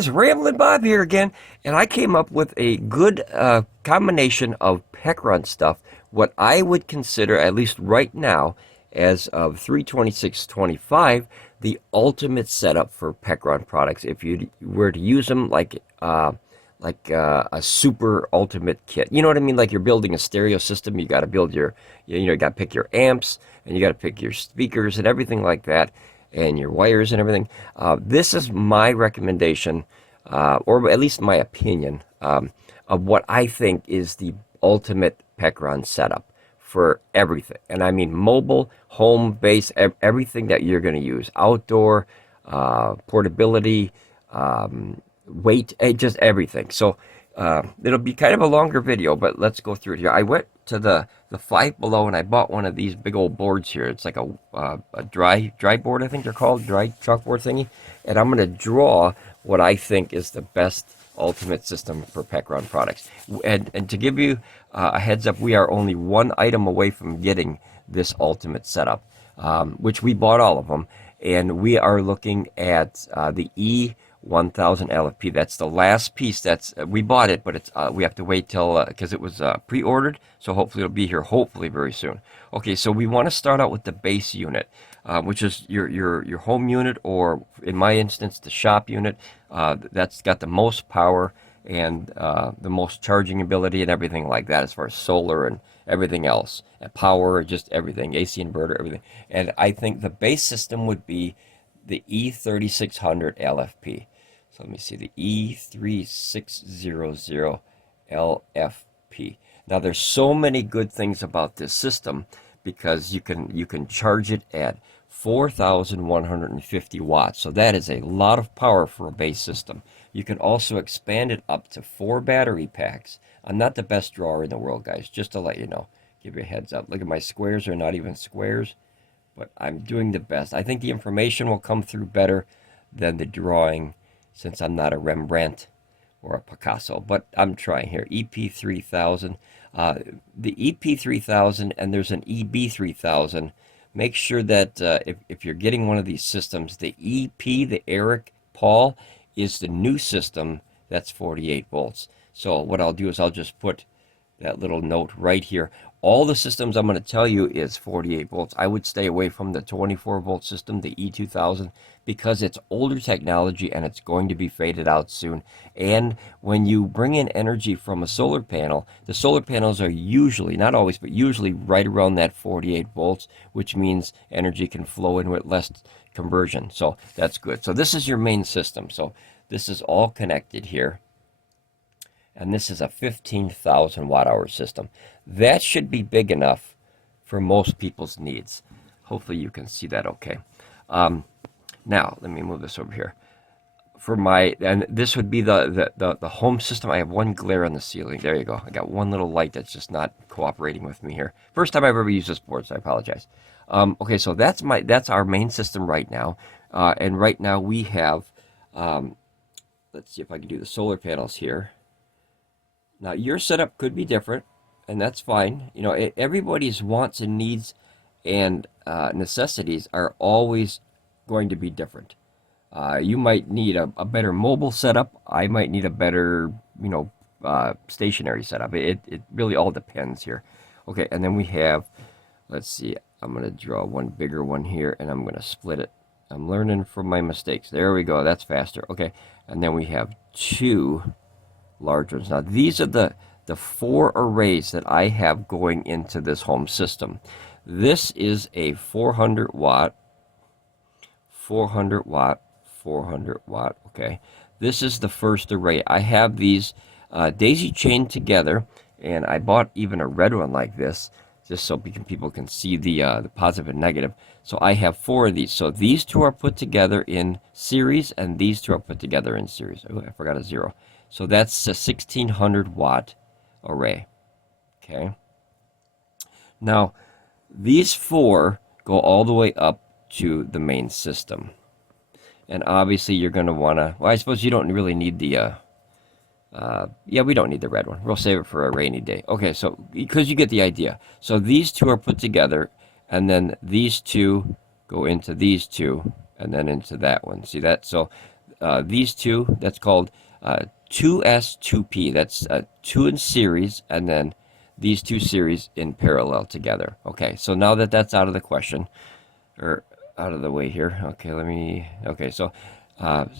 guys, Ramblin Bob here again, and I came up with a good combination of Pecron stuff, what I would consider, at least right now, as of 3/26/25, the ultimate setup for Pecron products. If you were to use them like a super ultimate kit, you know what I mean? Like you're building a stereo system, you got to build your, you got to pick your amps, and you got to pick your speakers and everything like that, and your wires and everything. This is my recommendation, or at least my opinion, of what I think is the ultimate Pecron setup for everything. And I mean mobile, home, base, everything that you're going to use. Outdoor, portability, weight, just everything. So it'll be kind of a longer video, but let's go through it here. I went to the Five Below and I bought one of these big old boards here. It's like a dry board, I think they're called, dry chalkboard thingy. And I'm going to draw what I think is the best ultimate system for Pecron products. And to give you a heads up, we are only one item away from getting this ultimate setup, which we bought all of them. And we are looking at the E1000 LFP. That's the last piece. That's we bought it, but it's we have to wait till because it was pre-ordered. So hopefully it'll be here hopefully very soon. Okay, so we want to start out with the base unit, which is your home unit, or in my instance the shop unit. That's got the most power and the most charging ability and everything like that, as far as solar and everything else, and power, just everything, AC inverter, everything. And I think the base system would be the E3600 LFP. So let me see, the E3600 LFP. Now there's so many good things about this system, because you can charge it at 4,150 watts. So that is a lot of power for a base system. You can also expand it up to 4 battery packs. I'm not the best drawer in the world, guys, just to let you know. Give you a heads up. Look at my squares, are not even squares, but I'm doing the best. I think the information will come through better than the drawing, since I'm not a Rembrandt or a Picasso, but I'm trying here. EP3000. The EP3000, and there's an EB3000. Make sure that if you're getting one of these systems, the EP, the Eric Paul, is the new system. That's 48 volts. So what I'll do is I'll just put that little note right here. All the systems I'm going to tell you is 48 volts. I would stay away from the 24 volt system, the E2000, because it's older technology and it's going to be faded out soon. And when you bring in energy from a solar panel, the solar panels are usually, not always, but usually right around that 48 volts, which means energy can flow in with less conversion. So that's good. So this is your main system. So this is all connected here. And this is a 15,000 watt-hour system. That should be big enough for most people's needs. Hopefully you can see that okay. Now, let me move this over here. For my, and this would be the home system. I have one glare on the ceiling. There you go. I got one little light that's just not cooperating with me here. First time I've ever used this board, so I apologize. Okay, so that's our main system right now. And right now we have, let's see if I can do the solar panels here. Now, your setup could be different, and that's fine. You know, everybody's wants and needs and necessities are always going to be different. You might need a better mobile setup. I might need a better, stationary setup. It really all depends here. Okay, and then we have, let's see, I'm going to draw one bigger one here, and I'm going to split it. I'm learning from my mistakes. There we go. That's faster. Okay, and then we have 2 large ones. Now these are the 4 arrays that I have going into this home system. This is a 400 watt, 400 watt, 400 watt. Okay, this is the first array. I have these daisy chained together, and I bought even a red one like this, just so people can see the positive and negative. So I have 4 of these. So these 2 are put together in series, and these 2 are put together in series. Oh, I forgot a 0. So that's a 1600 watt array. Okay. Now, these 4 go all the way up to the main system. And obviously you're going to want to, well, I suppose you don't really need the, yeah, we don't need the red one. We'll save it for a rainy day. Okay, so, because you get the idea. So these 2 are put together, and then these 2 go into these 2, and then into that one. See that? So these two. That's called 2S2P. That's 2 in series, and then these two series in parallel together. Okay, so now that that's out of the question, or out of the way here. Okay, so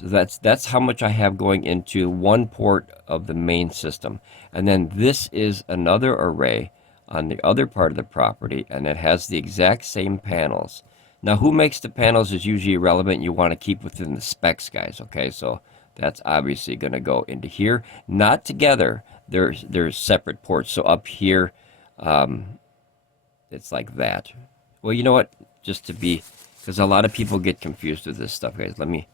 that's how much I have going into one port of the main system. And then this is another array on the other part of the property, and it has the exact same panels. Now, who makes the panels is usually irrelevant. You want to keep within the specs, guys, okay? So that's obviously going to go into here. Not together. There's separate ports. So up here, it's like that. Well, you know what? Just to be, because a lot of people get confused with this stuff, guys. Let me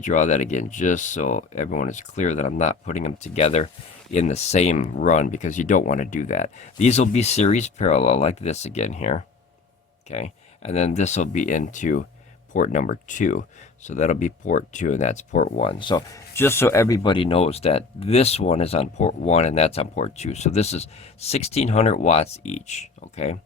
draw that again, just so everyone is clear that I'm not putting them together in the same run, because you don't want to do that. These will be series parallel, like this again here. Okay, and then this will be into port number 2. So that'll be port 2, and that's port 1. So just so everybody knows that this one is on port 1, and that's on port 2. So this is 1600 watts each, okay?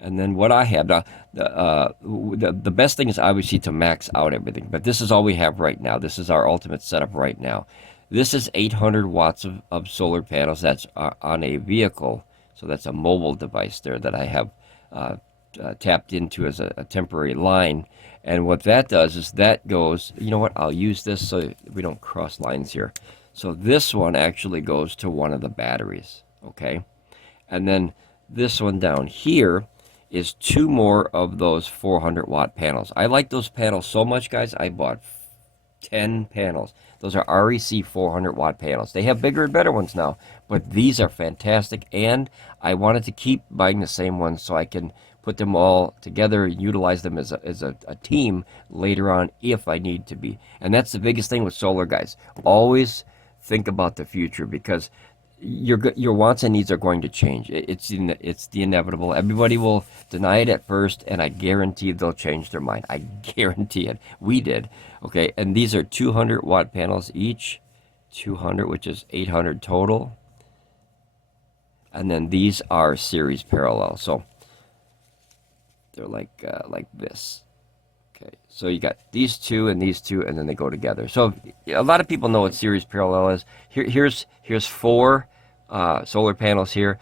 And then what I have now, the best thing is obviously to max out everything, but this is all we have right now. This is our ultimate setup right now. This is 800 watts of solar panels. That's on a vehicle, so that's a mobile device there that I have tapped into as a temporary line. And what that does is that goes, you know what, I'll use this so we don't cross lines here. So this one actually goes to one of the batteries, okay? And then this one down here is 2 more of those 400 watt panels. I like those panels so much, guys. I bought 10 panels. Those are REC 400 watt panels. They have bigger and better ones now, but these are fantastic, and I wanted to keep buying the same ones so I can put them all together and utilize them as a team later on if I need to be. And that's the biggest thing with solar, guys. Always think about the future, because your wants and needs are going to change. It's the inevitable. Everybody will deny it at first, and I guarantee they'll change their mind. I guarantee it. We did. Okay, and these are 200 watt panels each, 200, which is 800 total. And then these are series parallel, so they're like this. Okay, so you got these two, and then they go together. So a lot of people know what series parallel is. Here's 4 solar panels here.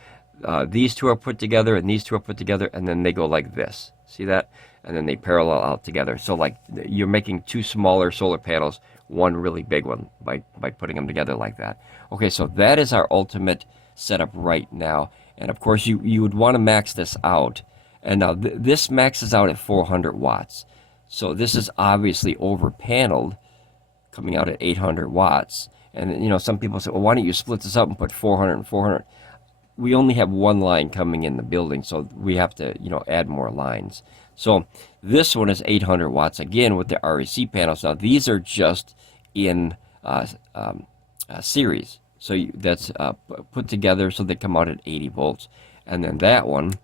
These 2 are put together, and these 2 are put together, and then they go like this. See that? And then they parallel out together. So like you're making 2 smaller solar panels, 1 really big one by putting them together like that. Okay, so that is our ultimate setup right now. And of course, you would want to max this out. And now this maxes out at 400 watts. So this is obviously over paneled, coming out at 800 watts. And you know, some people say, well, why don't you split this up and put 400 and 400? We only have 1 line coming in the building, so we have to, you know, add more lines. So this one is 800 watts, again, with the REC panels. Now, these are just in series. So that's put together so they come out at 80 volts. And then that one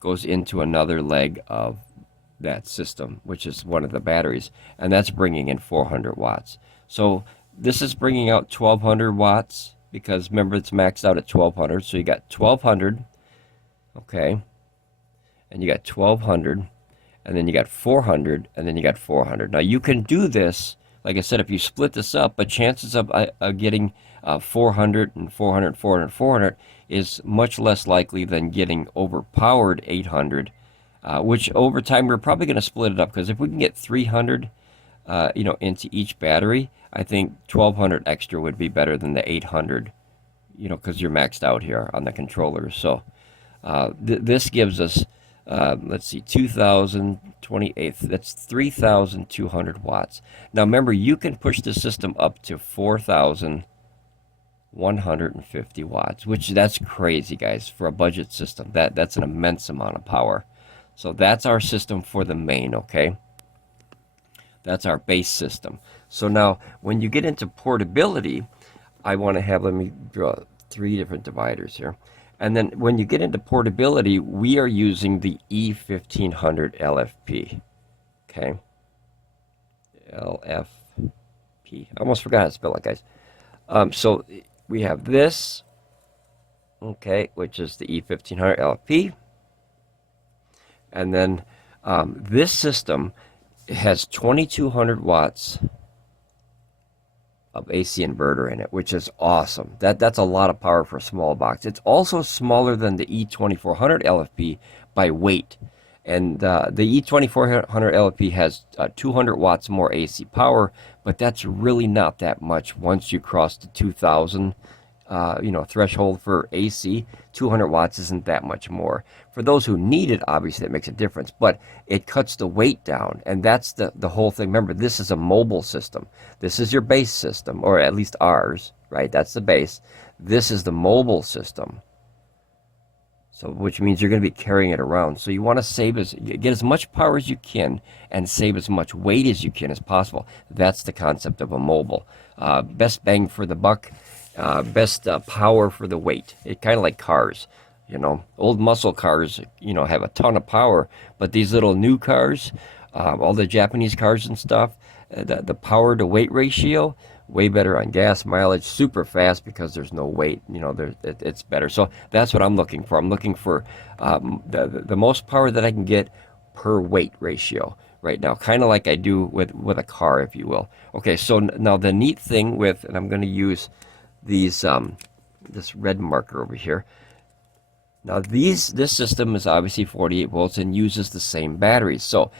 goes into another leg of that system, which is one of the batteries, and that's bringing in 400 watts. So this is bringing out 1200 watts, because remember, it's maxed out at 1200. So you got 1200, okay, and you got 1200, and then you got 400, and then you got 400. Now you can do this, like I said, if you split this up, but chances of getting 400 and 400, 400, 400 is much less likely than getting overpowered 800, which over time we're probably going to split it up, because if we can get 300 you know, into each battery, I think 1200 extra would be better than the 800, you know, because you're maxed out here on the controllers. So this gives us, let's see, 2028, that's 3,200 watts. Now remember, you can push the system up to 4,150 watts, which that's crazy, guys, for a budget system. That's an immense amount of power. So that's our system for the main, okay? That's our base system. So now, when you get into portability, I want to have, let me draw 3 different dividers here. And then when you get into portability, we are using the E1500 LFP. Okay? LFP. I almost forgot how to spell it, guys. So we have this, okay, which is the E1500 LFP. And then this system has 2200 watts of AC inverter in it, which is awesome. That's a lot of power for a small box. It's also smaller than the E2400 LFP by weight. And the E2400 LFP has 200 watts more AC power, but that's really not that much once you cross the 2000 threshold for AC. 200 watts isn't that much more. For those who need it, obviously it makes a difference, but it cuts the weight down, and that's the whole thing. Remember, this is a mobile system. This is your base system, or at least ours, right? That's the base. This is the mobile system. So, which means you're going to be carrying it around. So you want to get as much power as you can and save as much weight as you can as possible. That's the concept of a mobile. Best bang for the buck, best power for the weight. It's kind of like cars. Old muscle cars, have a ton of power, but these little new cars, all the Japanese cars and stuff, the power to weight ratio, way better on gas mileage, super fast because there's no weight. It's better. So that's what I'm looking for. I'm looking for the most power that I can get per weight ratio right now, kind of like I do with a car, if you will. Okay, so now the neat thing and I'm going to use these this red marker over here. Now this system is obviously 48 volts and uses the same batteries. So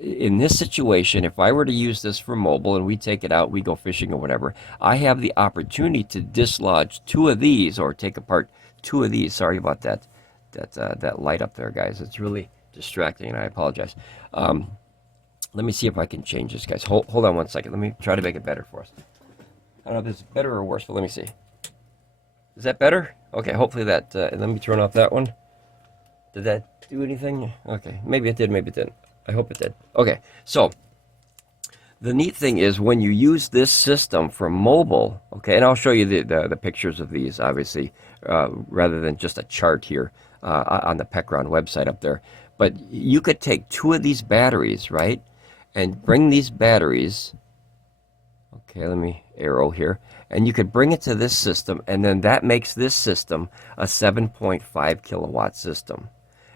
in this situation, if I were to use this for mobile and we take it out, we go fishing or whatever, I have the opportunity to dislodge 2 of these or take apart 2 of these. Sorry about that light up there, guys. It's really distracting, and I apologize. Let me see if I can change this, guys. Hold on one second. Let me try to make it better for us. I don't know if this is better or worse, but let me see. Is that better? Okay, hopefully that, let me turn off that one. Did that do anything? Okay, maybe it did, maybe it didn't. I hope it did. Okay, so the neat thing is when you use this system for mobile, okay, and I'll show you the pictures of these, obviously, rather than just a chart here on the Pecron website up there. But you could take 2 of these batteries, right, and bring these batteries, okay, let me arrow here, and you could bring it to this system, and then that makes this system a 7.5 kilowatt system.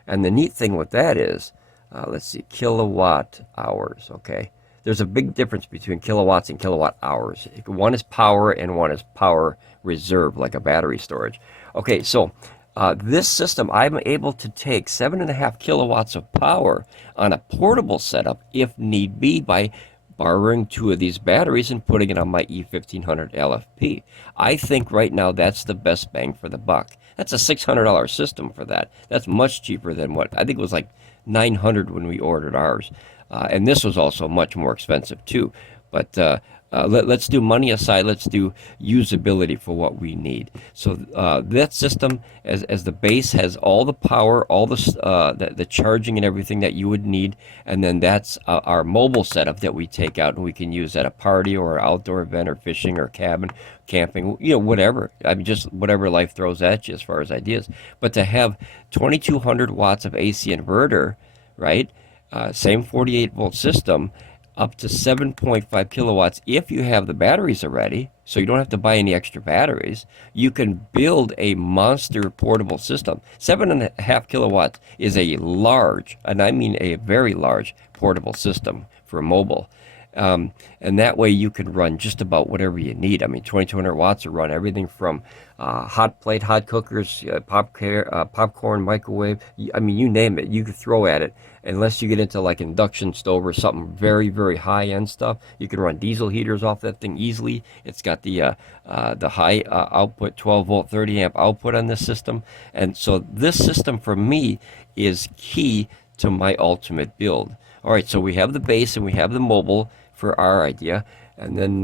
And the neat thing with that is, let's see, kilowatt hours, okay? There's a big difference between kilowatts and kilowatt hours. One is power and one is power reserve, like a battery storage. Okay, so this system, I'm able to take 7.5 kilowatts of power on a portable setup if need be by borrowing 2 of these batteries and putting it on my E1500 LFP. I think right now that's the best bang for the buck. That's a $600 system for that. That's much cheaper than what, I think it was like $900 when we ordered ours. And this was also much more expensive too. But let's do money aside. Let's do usability for what we need. So that system, as the base, has all the power, all the charging and everything that you would need. And then that's our mobile setup that we take out and we can use at a party or an outdoor event or fishing or cabin, camping, whatever. I mean, just whatever life throws at you as far as ideas. But to have 2,200 watts of AC inverter, right? Same 48 volt system, up to 7.5 kilowatts if you have the batteries already, so you don't have to buy any extra batteries. You can build a monster portable system. 7.5 kilowatts is a large, and I mean a very large, portable system for mobile. And that way you can run just about whatever you need. I mean, 2,200 watts will run everything from hot plate, hot cookers, popcorn, microwave. I mean, you name it, you can throw at it. Unless you get into like induction stove or something very, very high-end stuff, you can run diesel heaters off that thing easily. It's got the high output, 12-volt, 30-amp output on this system. And so this system for me is key to my ultimate build. All right, so we have the base and we have the mobile for our idea. And then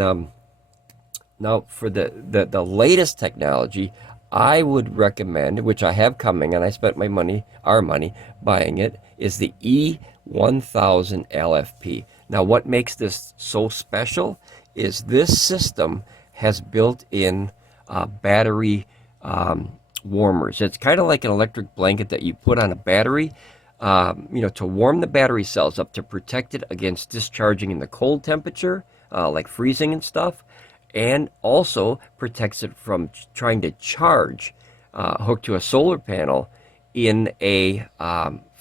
now for the latest technology, I would recommend, which I have coming, and I spent my money, our money, buying it, is the E1000 LFP. Now, what makes this so special is this system has built-in battery warmers. It's kind of like an electric blanket that you put on a battery, to warm the battery cells up to protect it against discharging in the cold temperature, like freezing and stuff, and also protects it from trying to charge hooked to a solar panel in a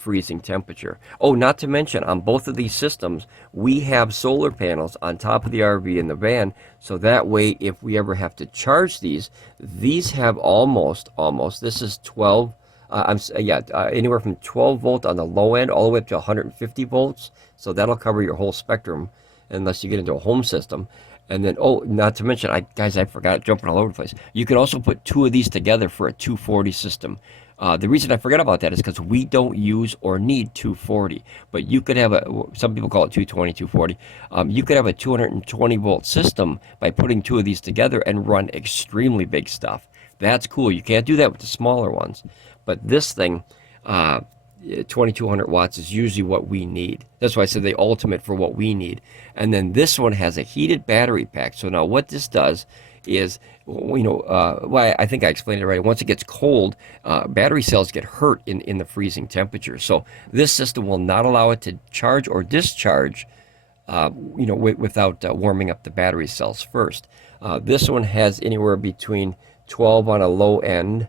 freezing temperature. Oh, not to mention, on both of these systems, we have solar panels on top of the RV and the van, so that way, if we ever have to charge these have almost, this is 12, anywhere from 12 volt on the low end all the way up to 150 volts, so that'll cover your whole spectrum, unless you get into a home system. And then, oh, not to mention, I forgot, jumping all over the place. You can also put 2 of these together for a 240 system. The reason I forgot about that is because we don't use or need 240. But you could have some people call it 220, 240. You could have a 220 volt system by putting 2 of these together and run extremely big stuff. That's cool. You can't do that with the smaller ones. But this thing, 2200 watts is usually what we need. That's why I said the ultimate for what we need. And then this one has a heated battery pack. So now what this does is, well, I think I explained it right. Once it gets cold, battery cells get hurt in the freezing temperature. So this system will not allow it to charge or discharge, without warming up the battery cells first. This one has anywhere between 12 on a low end.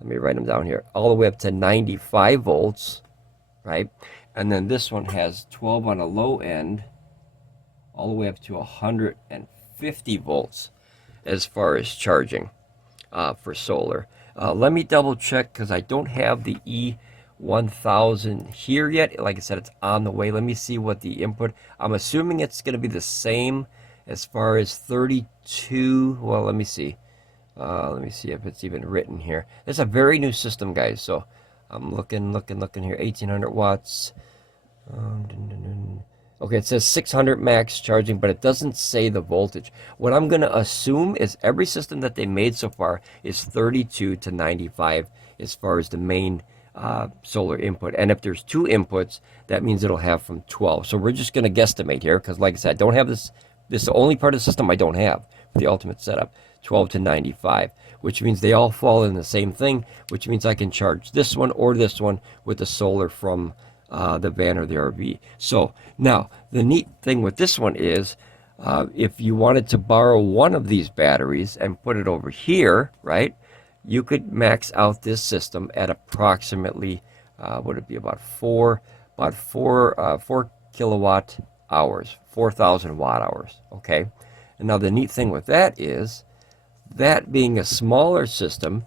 Let me write them down here. All the way up to 95 volts, right? And then this one has 12 on a low end, all the way up to 150 volts as far as charging for solar. Let me double check because I don't have the E1000 here yet. Like I said, it's on the way. Let me see what the input. I'm assuming it's going to be the same as far as 32. Well, let me see. Let me see if it's even written here. It's a very new system, guys. So I'm looking here. 1800 watts. Okay, it says 600 max charging, but it doesn't say the voltage. What I'm going to assume is every system that they made so far is 32 to 95 as far as the main solar input. And if there's 2 inputs, that means it'll have from 12. So we're just going to guesstimate here because, like I said, I don't have this. This is the only part of the system I don't have for the ultimate setup. 12 to 95, which means they all fall in the same thing, which means I can charge this one or this one with the solar from the van or the RV. So now the neat thing with this one is if you wanted to borrow one of these batteries and put it over here, right, you could max out this system at approximately would it be about 4 kilowatt hours, 4,000 watt hours. Okay, and now the neat thing with that is, that being a smaller system,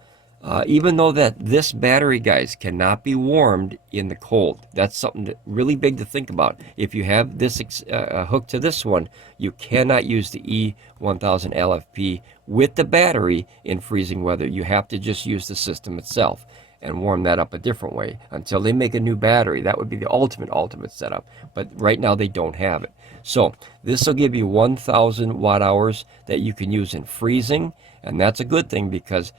even though that this battery, guys, cannot be warmed in the cold. That's something really big to think about. If you have this hooked to this one, you cannot use the E1000 LFP with the battery in freezing weather. You have to just use the system itself and warm that up a different way until they make a new battery. That would be the ultimate setup. But right now they don't have it. So this will give you 1,000 watt hours that you can use in freezing. And that's a good thing because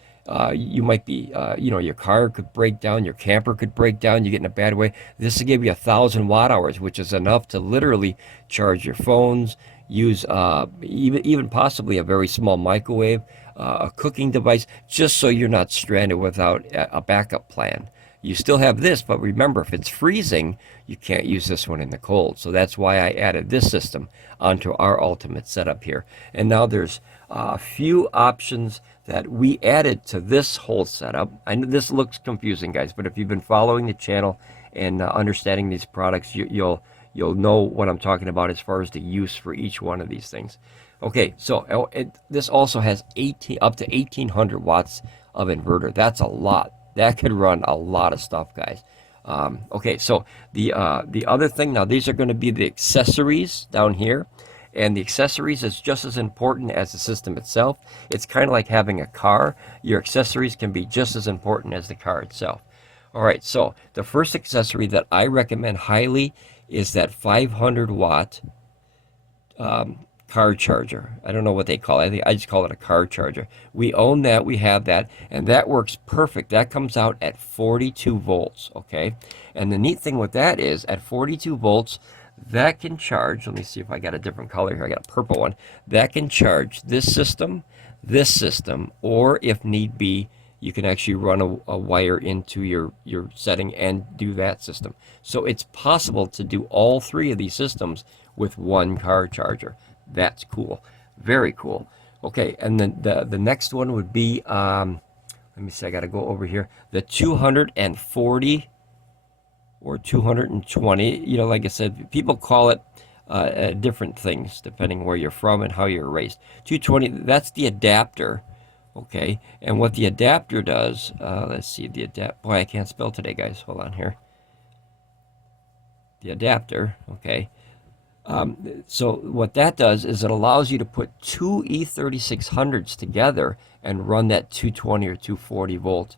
you might be, your car could break down, your camper could break down, you get in a bad way. This will give you 1,000 watt hours, which is enough to literally charge your phones, use even possibly a very small microwave, a cooking device, just so you're not stranded without a backup plan. You still have this, but remember, if it's freezing, you can't use this one in the cold. So that's why I added this system onto our ultimate setup here. And now there's a few options that we added to this whole setup. I know this looks confusing, guys, but if you've been following the channel and understanding these products, you'll know what I'm talking about as far as the use for each one of these things. Okay, so this also has up to 1,800 watts of inverter. That's a lot. That could run a lot of stuff, guys. Okay, so the other thing, now these are going to be the accessories down here. And the accessories is just as important as the system itself. It's kind of like having a car. Your accessories can be just as important as the car itself. All right, so the first accessory that I recommend highly is that 500 watt car charger. I don't know what they call it. I just call it a car charger. We own that. We have that. And that works perfect. That comes out at 42 volts, okay? And the neat thing with that is at 42 volts, that can charge, let me see if I got a different color here. I got a purple one. That can charge this system, or if need be, you can actually run a wire into your setting and do that system. So it's possible to do all 3 of these systems with one car charger. That's cool. Very cool. Okay, and then the next one would be, let me see, I got to go over here. The 240 or 220. You know, like I said, people call it different things depending where you're from and how you're raised. 220, that's the adapter. Okay, and what the adapter does, let's see, boy, I can't spell today, guys. Hold on here. The adapter, okay. So what that does is it allows you to put two E3600s together and run that 220 or 240 volt,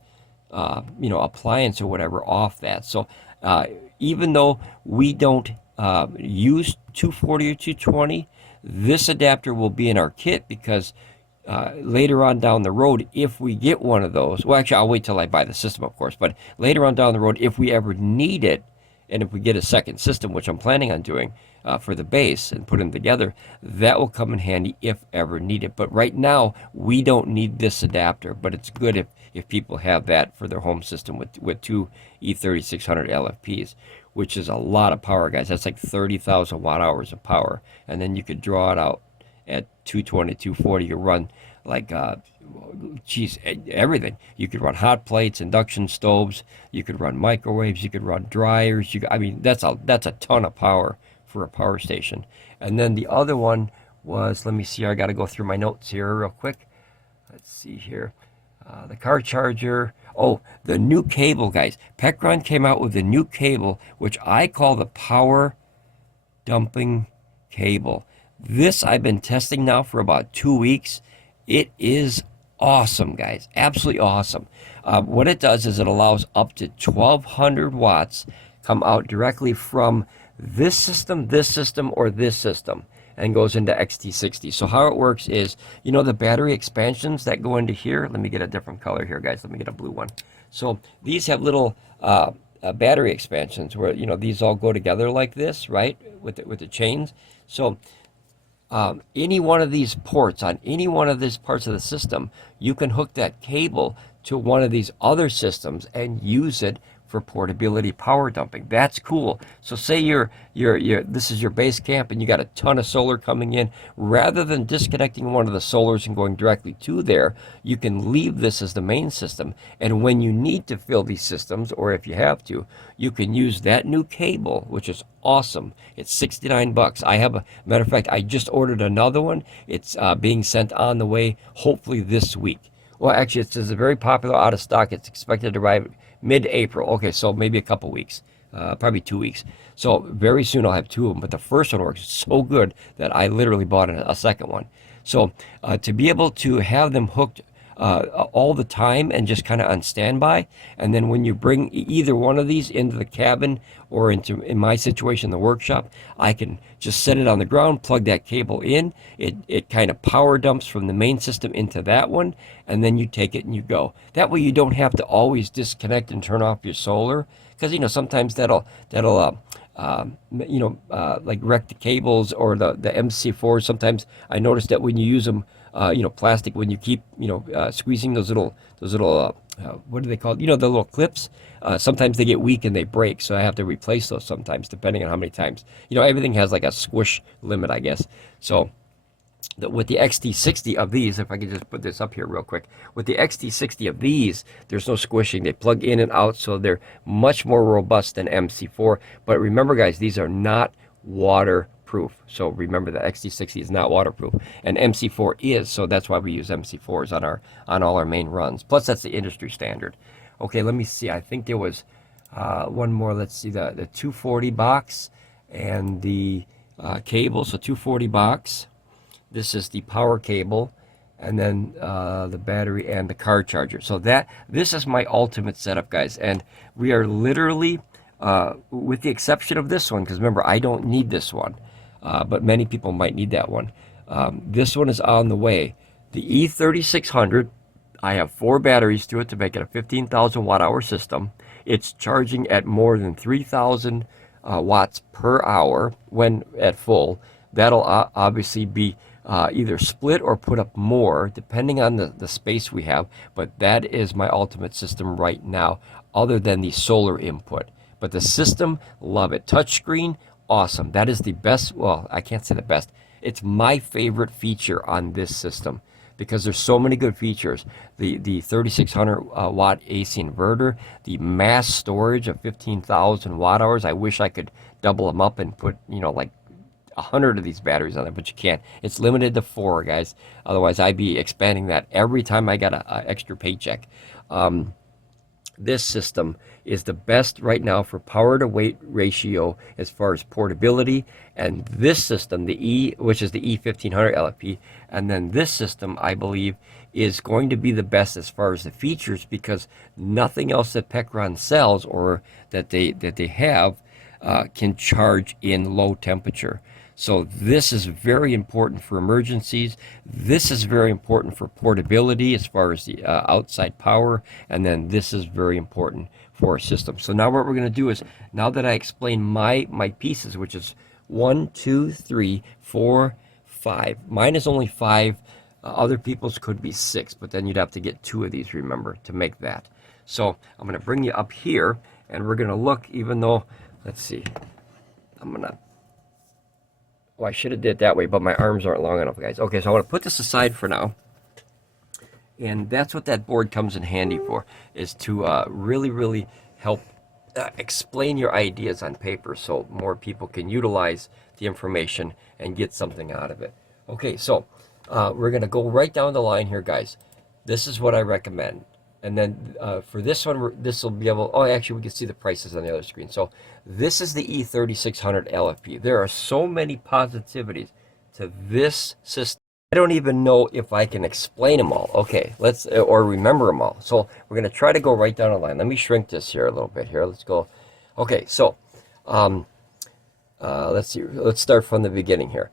you know, appliance or whatever off that. So even though we don't use 240 or 220, this adapter will be in our kit because later on down the road, if we get one of those, well, actually, I'll wait till I buy the system, of course, but later on down the road, if we ever need it, and if we get a second system, which I'm planning on doing for the base and put them together, that will come in handy if ever needed. But right now, we don't need this adapter, but it's good if people have that for their home system with two E3600 LFPs, which is a lot of power, guys. That's like 30,000 watt hours of power. And then you could draw it out at 220, 240. You run like geez, everything. You could run hot plates, induction stoves, you could run microwaves, you could run dryers. I mean, that's a ton of power for a power station. And then the other one was, let me see, I got to go through my notes here real quick. Let's see here. The car charger. Oh, the new cable, guys. Pecron came out with a new cable, which I call the power dumping cable. This I've been testing now for about 2 weeks. It is awesome, guys. Absolutely awesome. What it does is it allows up to 1,200 watts come out directly from this system, or this system, and goes into XT60. So how it works is, you know, the battery expansions that go into here. Let me get a different color here, guys. Let me get a blue one. So these have little battery expansions where, you know, these all go together like this, right, with the chains. So any one of these ports on any one of these parts of the system, you can hook that cable to one of these other systems and use it for portability power dumping. That's cool. So say this is your base camp and you got a ton of solar coming in. Rather than disconnecting one of the solars and going directly to there, you can leave this as the main system. And when you need to fill these systems, or if you have to, you can use that new cable, which is awesome. It's 69 bucks. I have matter of fact, I just ordered another one. It's being sent on the way, hopefully this week. Well, actually, it says it's very popular, out of stock. It's expected to arrive mid-April. Okay, so maybe a couple weeks, probably 2 weeks. So very soon I'll have two of them. But the first one works so good that I literally bought a second one. So to be able to have them hooked all the time and just kind of on standby, and then when you bring either one of these into the cabin or in my situation, the workshop, I can just set it on the ground, plug that cable in. It kind of power dumps from the main system into that one, and then you take it and you go. That way you don't have to always disconnect and turn off your solar, because, you know, sometimes that'll like wreck the cables or the MC4. Sometimes I noticed that when you use them, you know, plastic, when you keep, you know, squeezing those little what are they called? You know, the little clips. Sometimes they get weak and they break, so I have to replace those sometimes, depending on how many times. You know, everything has like a squish limit, I guess. So with the XT60 of these, if I could just put this up here real quick, with the XT60 of these, there's no squishing. They plug in and out, so they're much more robust than MC4. But remember, guys, these are not waterproof. So remember, the XT60 is not waterproof, and MC4 is. So that's why we use MC4s on all our main runs. Plus, that's the industry standard. Okay, let me see. I think there was one more. Let's see, the 240 box and the cable. So 240 box. This is the power cable, and then the battery and the car charger. So this is my ultimate setup, guys. And we are literally, with the exception of this one, because remember, I don't need this one, but many people might need that one. This one is on the way. The E3600, I have 4 batteries to it to make it a 15,000 watt hour system. It's charging at more than 3,000 watts per hour when at full. That'll obviously be either split or put up more, depending on the space we have. But that is my ultimate system right now, other than the solar input. But the system, love it. Touchscreen, awesome. That is the best. Well, I can't say the best. It's my favorite feature on this system. because there's so many good features. The 3600 watt AC inverter, the mass storage of 15,000 watt hours. I wish I could double them up and put, you know, like 100 of these batteries on there, but you can't. It's limited to 4, guys. Otherwise, I'd be expanding that every time I got a extra paycheck. This system is the best right now for power to weight ratio as far as portability. And this system, the E, which is the E1500 LFP, and then this system, I believe, is going to be the best as far as the features, because nothing else that Pecron sells or that they have can charge in low temperature. So this is very important for emergencies. This is very important for portability as far as the outside power. And then this is very important for our system. So now what we're going to do is, now that I explain my pieces, which is 1, 2, 3, 4, 5. Mine is only 5. Other people's could be 6, but then you'd have to get 2 of these, remember, to make that. So I'm going to bring you up here, and we're going to look, even though, let's see, I'm going to, well, I should have did it that way, but my arms aren't long enough, guys. Okay, so I want to put this aside for now. And that's what that board comes in handy for, is to really help explain your ideas on paper so more people can utilize the information and get something out of it. Okay, so we're going to go right down the line here, guys. This is what I recommend. And then for this one, this will be able, oh, actually, we can see the prices on the other screen. So this is the E3600 LFP. There are so many positivities to this system. I don't even know if I can explain them all. Okay, let's, or remember them all. So we're going to try to go right down the line. Let me shrink this here a little bit here. Let's go. Okay, so let's see. Let's start from the beginning here.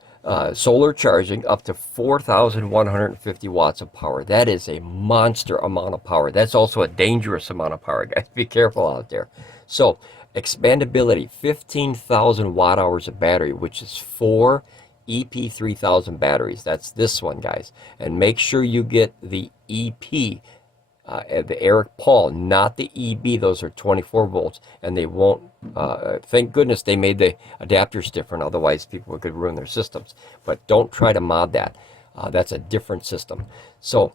Solar charging up to 4,150 watts of power. That is a monster amount of power. That's also a dangerous amount of power, guys. Be careful out there. So expandability, 15,000 watt hours of battery, which is 4 EP3000 batteries. That's this one, guys. And make sure you get the EP, the Eric Paul, not the EB. Those are 24 volts, and they won't, thank goodness they made the adapters different, otherwise people could ruin their systems. But don't try to mod that. That's a different system. So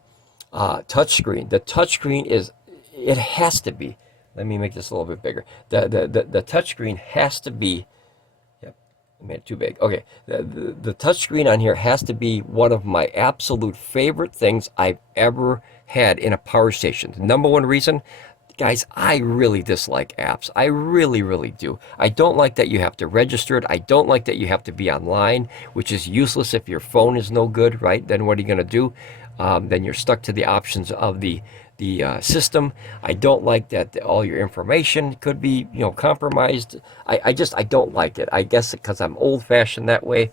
touchscreen. The touchscreen is, it has to be, let me make this a little bit bigger. The touchscreen has to be, I made it too big. Okay, the touchscreen on here has to be one of my absolute favorite things I've ever had in a power station. The number one reason, guys, I really dislike apps. I really do. I don't like that you have to register it. I don't like that you have to be online, which is useless if your phone is no good, right? Then what are you going to do? Then you're stuck to the options of the system. I don't like that all your information could be, you know, compromised. I don't like it. I guess because I'm old-fashioned that way.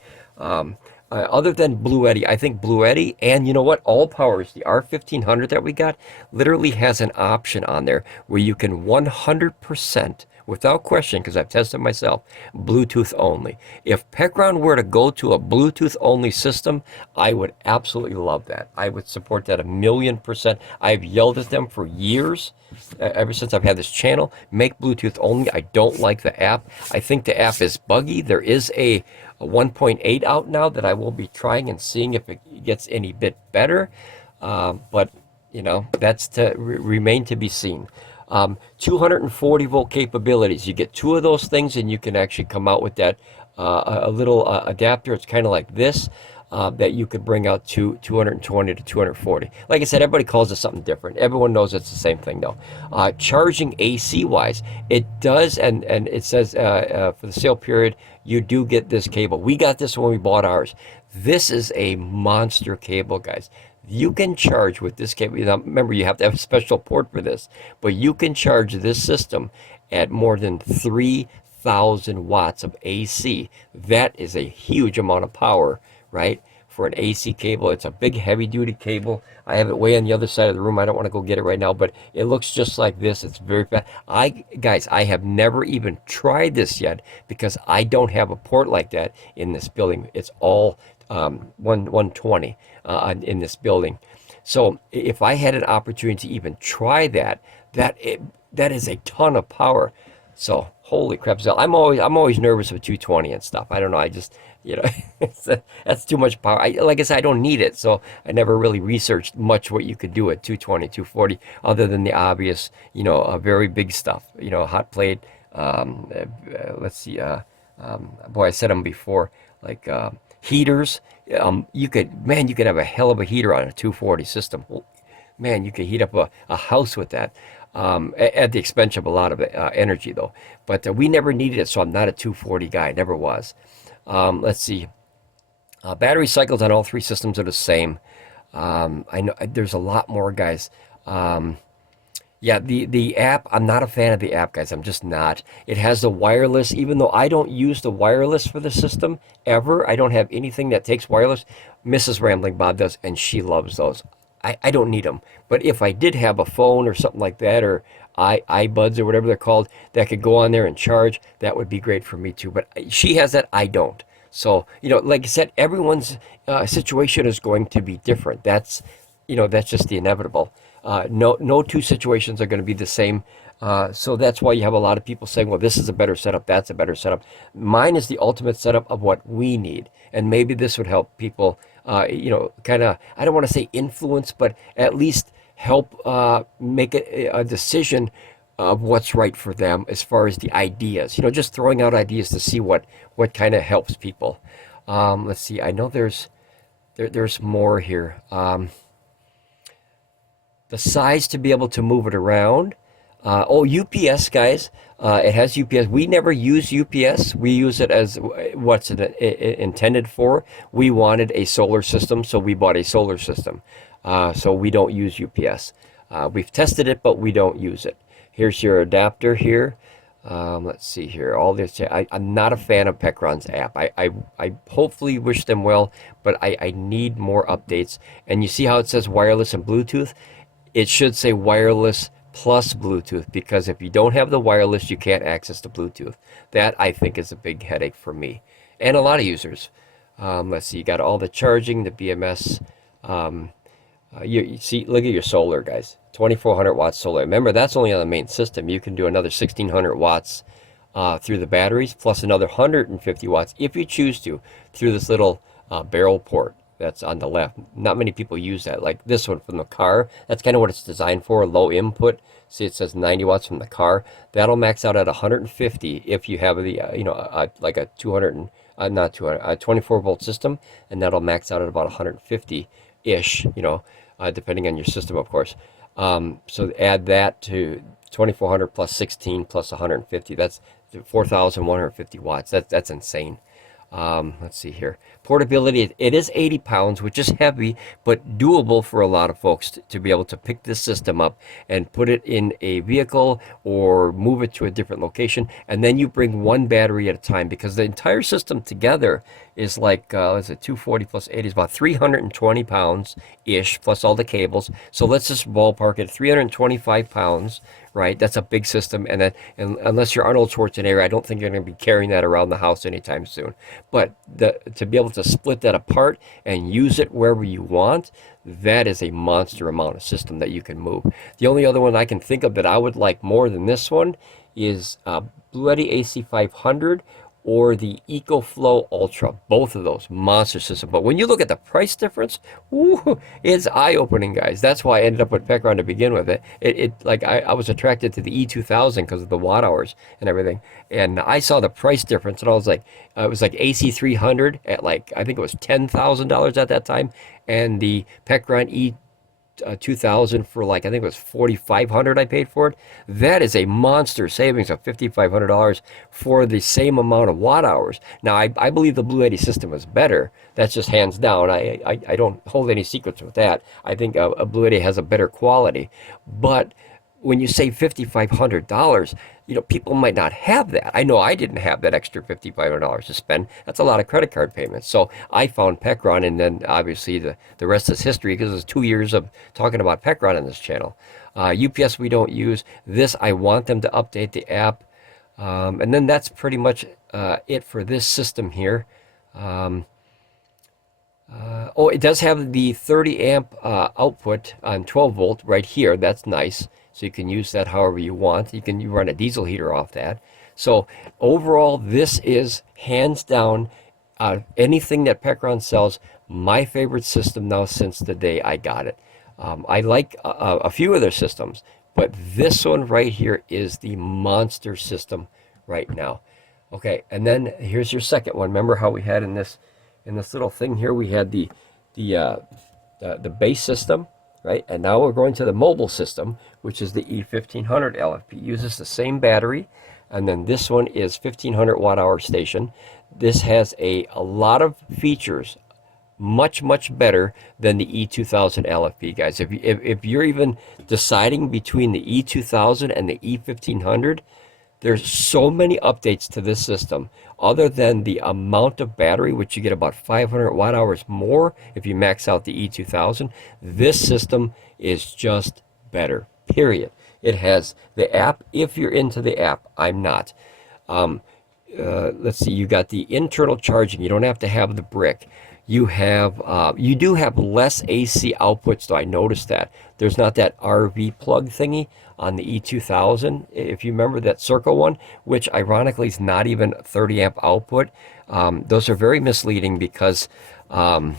Other than Bluetti, I think Bluetti, and you know what, Allpowers, the R1500 that we got, literally has an option on there where you can 100%, without question, because I've tested myself, Bluetooth only. If Pecron were to go to a Bluetooth only system, I would absolutely love that. I would support that 1,000,000%. I've yelled at them for years, ever since I've had this channel, make Bluetooth only. I don't like the app. I think the app is buggy. There is a 1.8 out now that I will be trying and seeing if it gets any bit better. But, you know, that's to remain to be seen. 240 volt capabilities. You get 2 of those things and you can actually come out with that a little adapter. It's kind of like this, that you could bring out to 220 to 240. Like I said, everybody calls it something different. Everyone knows it's the same thing though. Charging AC wise, it does, and it says for the sale period, you do get this cable. We got this when we bought ours. This is a monster cable, guys. You can charge with this cable. Now, remember, you have to have a special port for this, but you can charge this system at more than 3,000 watts of AC. That is a huge amount of power, right? For an AC cable. It's a big heavy duty cable. I have it way on the other side of the room. I don't want to go get it right now, but it looks just like this. It's very fast. Guys, I have never even tried this yet because I don't have a port like that in this building. It's all 120 in this building. So if I had an opportunity to even try that, that is a ton of power. So holy crap, Zell. I'm always nervous with 220 and stuff. I don't know. I just, you know, that's too much power. Like I said, I don't need it, so I never really researched much what you could do at 220, 240, other than the obvious, very big stuff. Hot plate. Let's see. Boy, I said them before. Like heaters. You could have a hell of a heater on a 240 system. Man, you could heat up a house with that. At the expense of a lot of energy, though. But we never needed it, so I'm not a 240 guy. Never was. Let's see. Battery cycles on all three systems are the same. I know there's a lot more, guys. Yeah, the app, I'm not a fan of the app, guys. I'm just not. It has the wireless, even though I don't use the wireless for the system ever. I don't have anything that takes wireless. Mrs. Rambling Bob does, and she loves those. I don't need them. But if I did have a phone or something like that, or iBuds or whatever they're called, that could go on there and charge, that would be great for me too. But she has that, I don't. So, like I said, everyone's situation is going to be different. That's just the inevitable. No two situations are going to be the same. So that's why you have a lot of people saying, well, this is a better setup, that's a better setup. Mine is the ultimate setup of what we need. And maybe this would help people, kind of, I don't want to say influence, but at least help make a decision of what's right for them as far as the ideas. Just throwing out ideas to see what kind of helps people. Let's see, I know there's more here. The size to be able to move it around. UPS, guys. It has UPS. We never use UPS. We use it as what's it intended for. We wanted a solar system, so we bought a solar system. So we don't use UPS. We've tested it, but we don't use it. Here's your adapter here. Let's see here. All this. I'm not a fan of Pecron's app. I hopefully wish them well, but I need more updates. And you see how it says wireless and Bluetooth? It should say wireless plus Bluetooth, because if you don't have the wireless, you can't access the Bluetooth. That, I think, is a big headache for me and a lot of users. Let's see, you got all the charging, the BMS. You see, look at your solar, guys. 2400 watts solar. Remember, that's only on the main system. You can do another 1600 watts through the batteries, plus another 150 watts if you choose to through this little barrel port that's on the left. Not many people use that. Like this one from the car, that's kind of what it's designed for, low input. See, it says 90 watts from the car. That'll max out at 150 if you have the like a 200 not 200 a 24 volt system, and that'll max out at about 150 ish, depending on your system, of course. So add that to 2400 plus 16 plus 150, that's 4150 watts. That's insane. Let's see here. Portability, it is 80 pounds, which is heavy, but doable for a lot of folks to be able to pick this system up and put it in a vehicle or move it to a different location. And then you bring one battery at a time, because the entire system together is like, let's say 240 plus 80 is about 320 pounds ish, plus all the cables. So let's just ballpark it 325 pounds. Right, that's a big system, and unless you're Arnold Schwarzenegger, I don't think you're going to be carrying that around the house anytime soon. But to be able to split that apart and use it wherever you want, that is a monster amount of system that you can move. The only other one I can think of that I would like more than this one is Bluetti AC500 or the EcoFlow Ultra. Both of those monster systems. But when you look at the price difference, ooh, it's eye-opening, guys. That's why I ended up with Pecron to begin with. I was attracted to the E2000 because of the watt hours and everything. And I saw the price difference, and I was like, it was like AC300 at I think it was $10,000 at that time, and the Pecron E2000 for I think it was $4,500 I paid for it. That is a monster savings of $5,500 for the same amount of watt hours. Now, I believe the Bluetti system is better. That's just hands down. I don't hold any secrets with that. I think a Bluetti has a better quality. But when you save $5,500, people might not have that. I know I didn't have that extra $5,500 to spend. That's a lot of credit card payments. So I found Pecron, and then obviously the rest is history, because it's 2 years of talking about Pecron on this channel. UPS we don't use. This, I want them to update the app. And then that's pretty much it for this system here. It does have the 30 amp output on 12 volt right here. That's nice. so you can use that however you want. You run a diesel heater off that. So overall, this is hands down anything that Pecron sells, my favorite system now since the day I got it. I like a few of their systems, but this one right here is the monster system right now. Okay, and then here's your second one. Remember how we had in this little thing here, we had the base system, right? And now we're going to the mobile system, which is the E1500 LFP. Uses the same battery, and then this one is 1500 watt-hour station. This has a lot of features, much better than the E2000 LFP, guys. If you're even deciding between the E2000 and the E1500, there's so many updates to this system other than the amount of battery, which you get about 500 watt hours more if you max out the E2000. This system is just better, period. It has the app, if you're into the app. I'm not. Let's see, you got the internal charging. You don't have to have the brick. You do have less AC outputs, though. I noticed that. There's not that RV plug thingy on the E2000, if you remember that circle one, which ironically is not even 30 amp output. Those are very misleading because, well,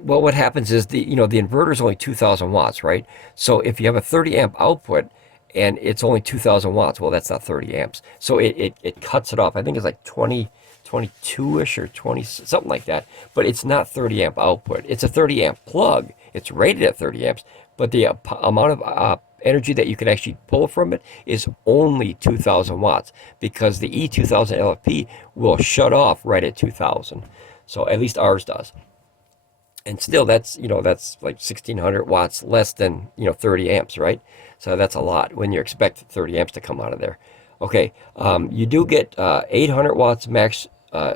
what happens is the inverter is only 2,000 watts, right? So if you have a 30 amp output and it's only 2,000 watts, well, that's not 30 amps. So it cuts it off. I think it's like 22-ish or 20, something like that. But it's not 30 amp output. It's a 30 amp plug. It's rated at 30 amps. But the amount of energy that you can actually pull from it is only 2,000 watts because the E2000 LFP will shut off right at 2,000. So at least ours does. And still, that's like 1,600 watts less than 30 amps, right? So that's a lot when you expect 30 amps to come out of there. Okay, you do get 800 watts max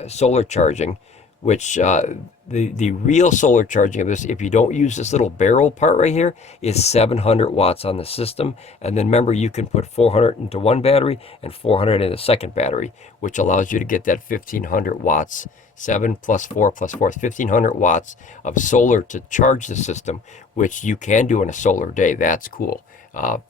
solar charging, which the real solar charging of this, if you don't use this little barrel part right here, is 700 watts on the system. And then remember, you can put 400 into one battery and 400 in the second battery, which allows you to get that 1,500 watts. 7 plus 4 plus 4 is 1,500 watts of solar to charge the system, which you can do in a solar day. That's cool. I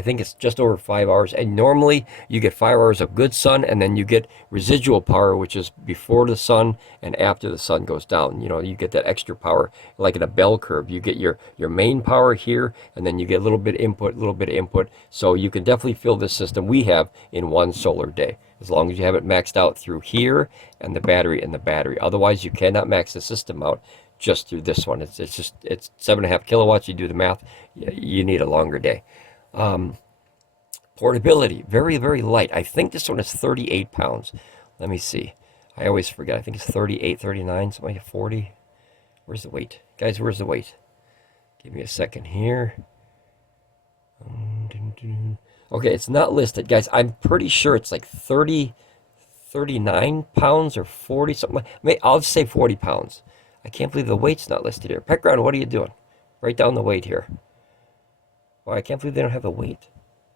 think it's just over 5 hours, and normally you get 5 hours of good sun, and then you get residual power, which is before the sun and after the sun goes down. You get that extra power, like in a bell curve. You get your main power here, and then you get a little bit of input, so you can definitely fill this system we have in one solar day, as long as you have it maxed out through here and the battery. Otherwise, you cannot max the system out just through this one. It's 7.5 kilowatts. You do the math, you need a longer day. Portability, very light. I think this one is 38 pounds. Let me see. I always forget. I think it's 38, 39, something like 40. Where's the weight? Guys, where's the weight? Give me a second here. Okay, it's not listed. Guys, I'm pretty sure it's like 39 pounds or 40, something like. I'll just say 40 pounds. I can't believe the weight's not listed here. Pecron, what are you doing? Write down the weight here. Well, I can't believe they don't have the weight.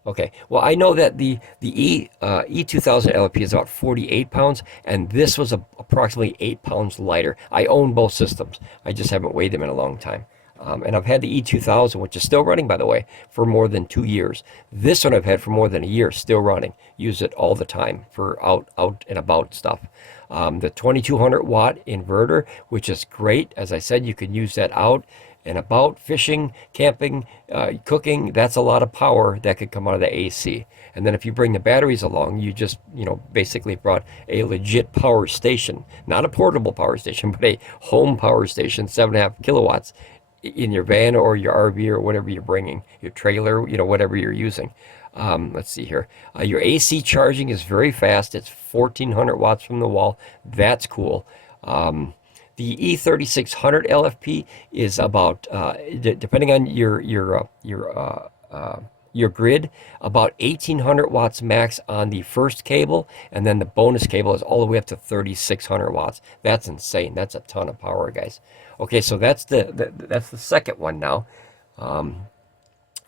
Okay, well, I know that the E2000 LFP is about 48 pounds, and this was approximately 8 pounds lighter. I own both systems. I just haven't weighed them in a long time. And I've had the E2000, which is still running, by the way, for more than 2 years. This one I've had for more than a year, still running. Use it all the time for out and about stuff. The 2200 watt inverter, which is great. As I said, you can use that out and about, fishing, camping, cooking. That's a lot of power that could come out of the AC. And then if you bring the batteries along, you just, basically brought a legit power station, not a portable power station, but a home power station, 7.5 kilowatts in your van or your RV or whatever you're bringing, your trailer, whatever you're using. Let's see here. Your AC charging is very fast. It's 1,400 watts from the wall. That's cool. The E3600 LFP is about, depending on your grid, about 1,800 watts max on the first cable, and then the bonus cable is all the way up to 3,600 watts. That's insane. That's a ton of power, guys. Okay, so that's the second one now.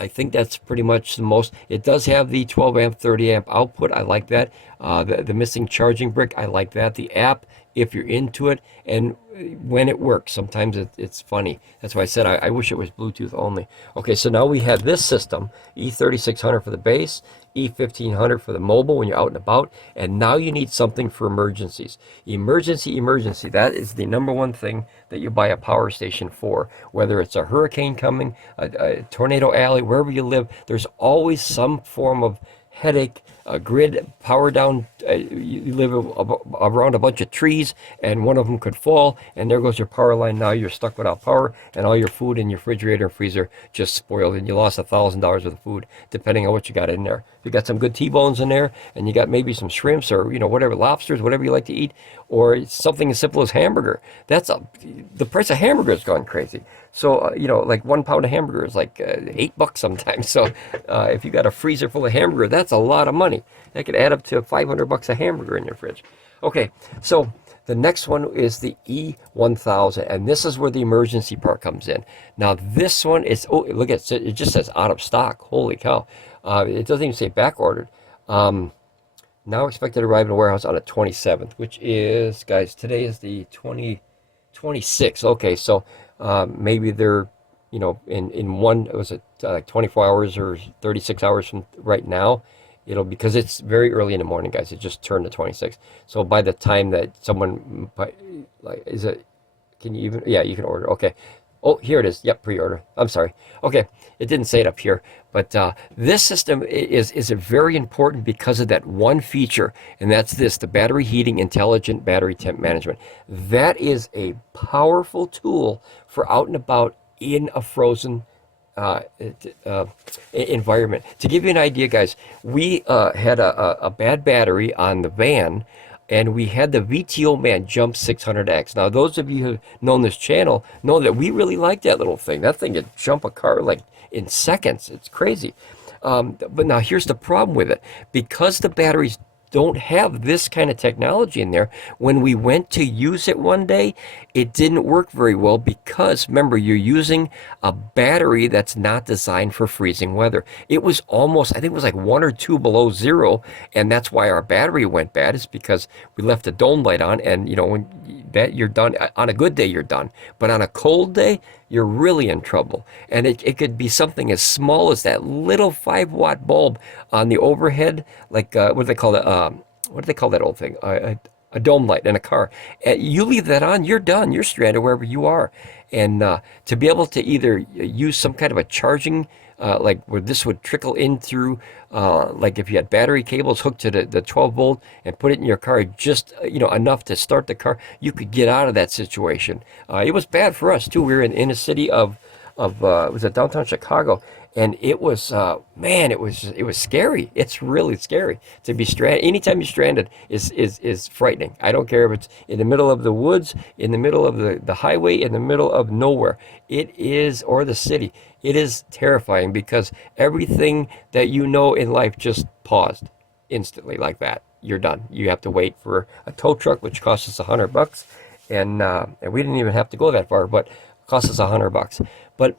I think that's pretty much the most. It does have the 12 amp, 30 amp output. I like that. The missing charging brick, I like that. The app if you're into it and when it works. Sometimes it's funny. That's why I said I wish it was Bluetooth only. Okay, so now we have this system, E3600 for the base, E1500 for the mobile when you're out and about, and now you need something for emergencies. Emergency. That is the number one thing that you buy a power station for. Whether it's a hurricane coming, a tornado alley, wherever you live, there's always some form of headache, grid power down. You live around a bunch of trees and one of them could fall and there goes your power line. Now you're stuck without power and all your food in your refrigerator and freezer just spoiled and you lost $1,000 worth of food depending on what you got in there. If you got some good T-bones in there and you got maybe some shrimps or whatever, lobsters, whatever you like to eat, or something as simple as hamburger, the price of hamburger has gone crazy. So, like 1 pound of hamburger is like $8 sometimes. So if you got a freezer full of hamburger, that's a lot of money. That could add up to $500 a hamburger in your fridge. Okay, so the next one is the E1000, and this is where the emergency part comes in. Now this one is, look at it, it just says out of stock. Holy cow. It doesn't even say back ordered. Now expected to arrive in the warehouse on the 27th, which is, guys, today is the 26th. Okay, so maybe they're, in one, was it like 24 hours or 36 hours from right now? Because it's very early in the morning, guys. It just turned to 26. So by the time that someone, can you even, yeah, you can order. Okay. Oh, here it is. Yep, pre-order. I'm sorry. Okay, it didn't say it up here. But this system is very important because of that one feature, and that's the battery heating intelligent battery temp management. That is a powerful tool for out and about in a frozen environment. To give you an idea, guys, we had a bad battery on the van, and we had the VTOMAN Jump 600X. Now, those of you who have known this channel know that we really like that little thing. That thing could jump a car like in seconds. It's crazy. But now here's the problem with it. Because the batteries don't have this kind of technology in there, when we went to use it one day, it didn't work very well because, remember, you're using a battery that's not designed for freezing weather. It was almost, I think it was like 1 or 2 below zero, and that's why our battery went bad, is because we left the dome light on, and when that you're done. On a good day, you're done. But on a cold day, you're really in trouble. And it could be something as small as that little 5-watt bulb on the overhead, like what do they call it? What do they call that old thing? A dome light in a car. You leave that on, you're done. You're stranded wherever you are. And to be able to either use some kind of a charging, like where this would trickle in through, like if you had battery cables hooked to the 12 volt and put it in your car, just enough to start the car, you could get out of that situation. It was bad for us too. We were in a city of was it downtown Chicago, and it was man, it was scary. It's really scary to be stranded. Anytime you're stranded is frightening. I don't care if it's in the middle of the woods, in the middle of the highway, in the middle of nowhere. It is, or the city. It is terrifying because everything that you know in life just paused instantly like that. You're done. You have to wait for a tow truck, which costs us $100, and we didn't even have to go that far, but it cost us $100. But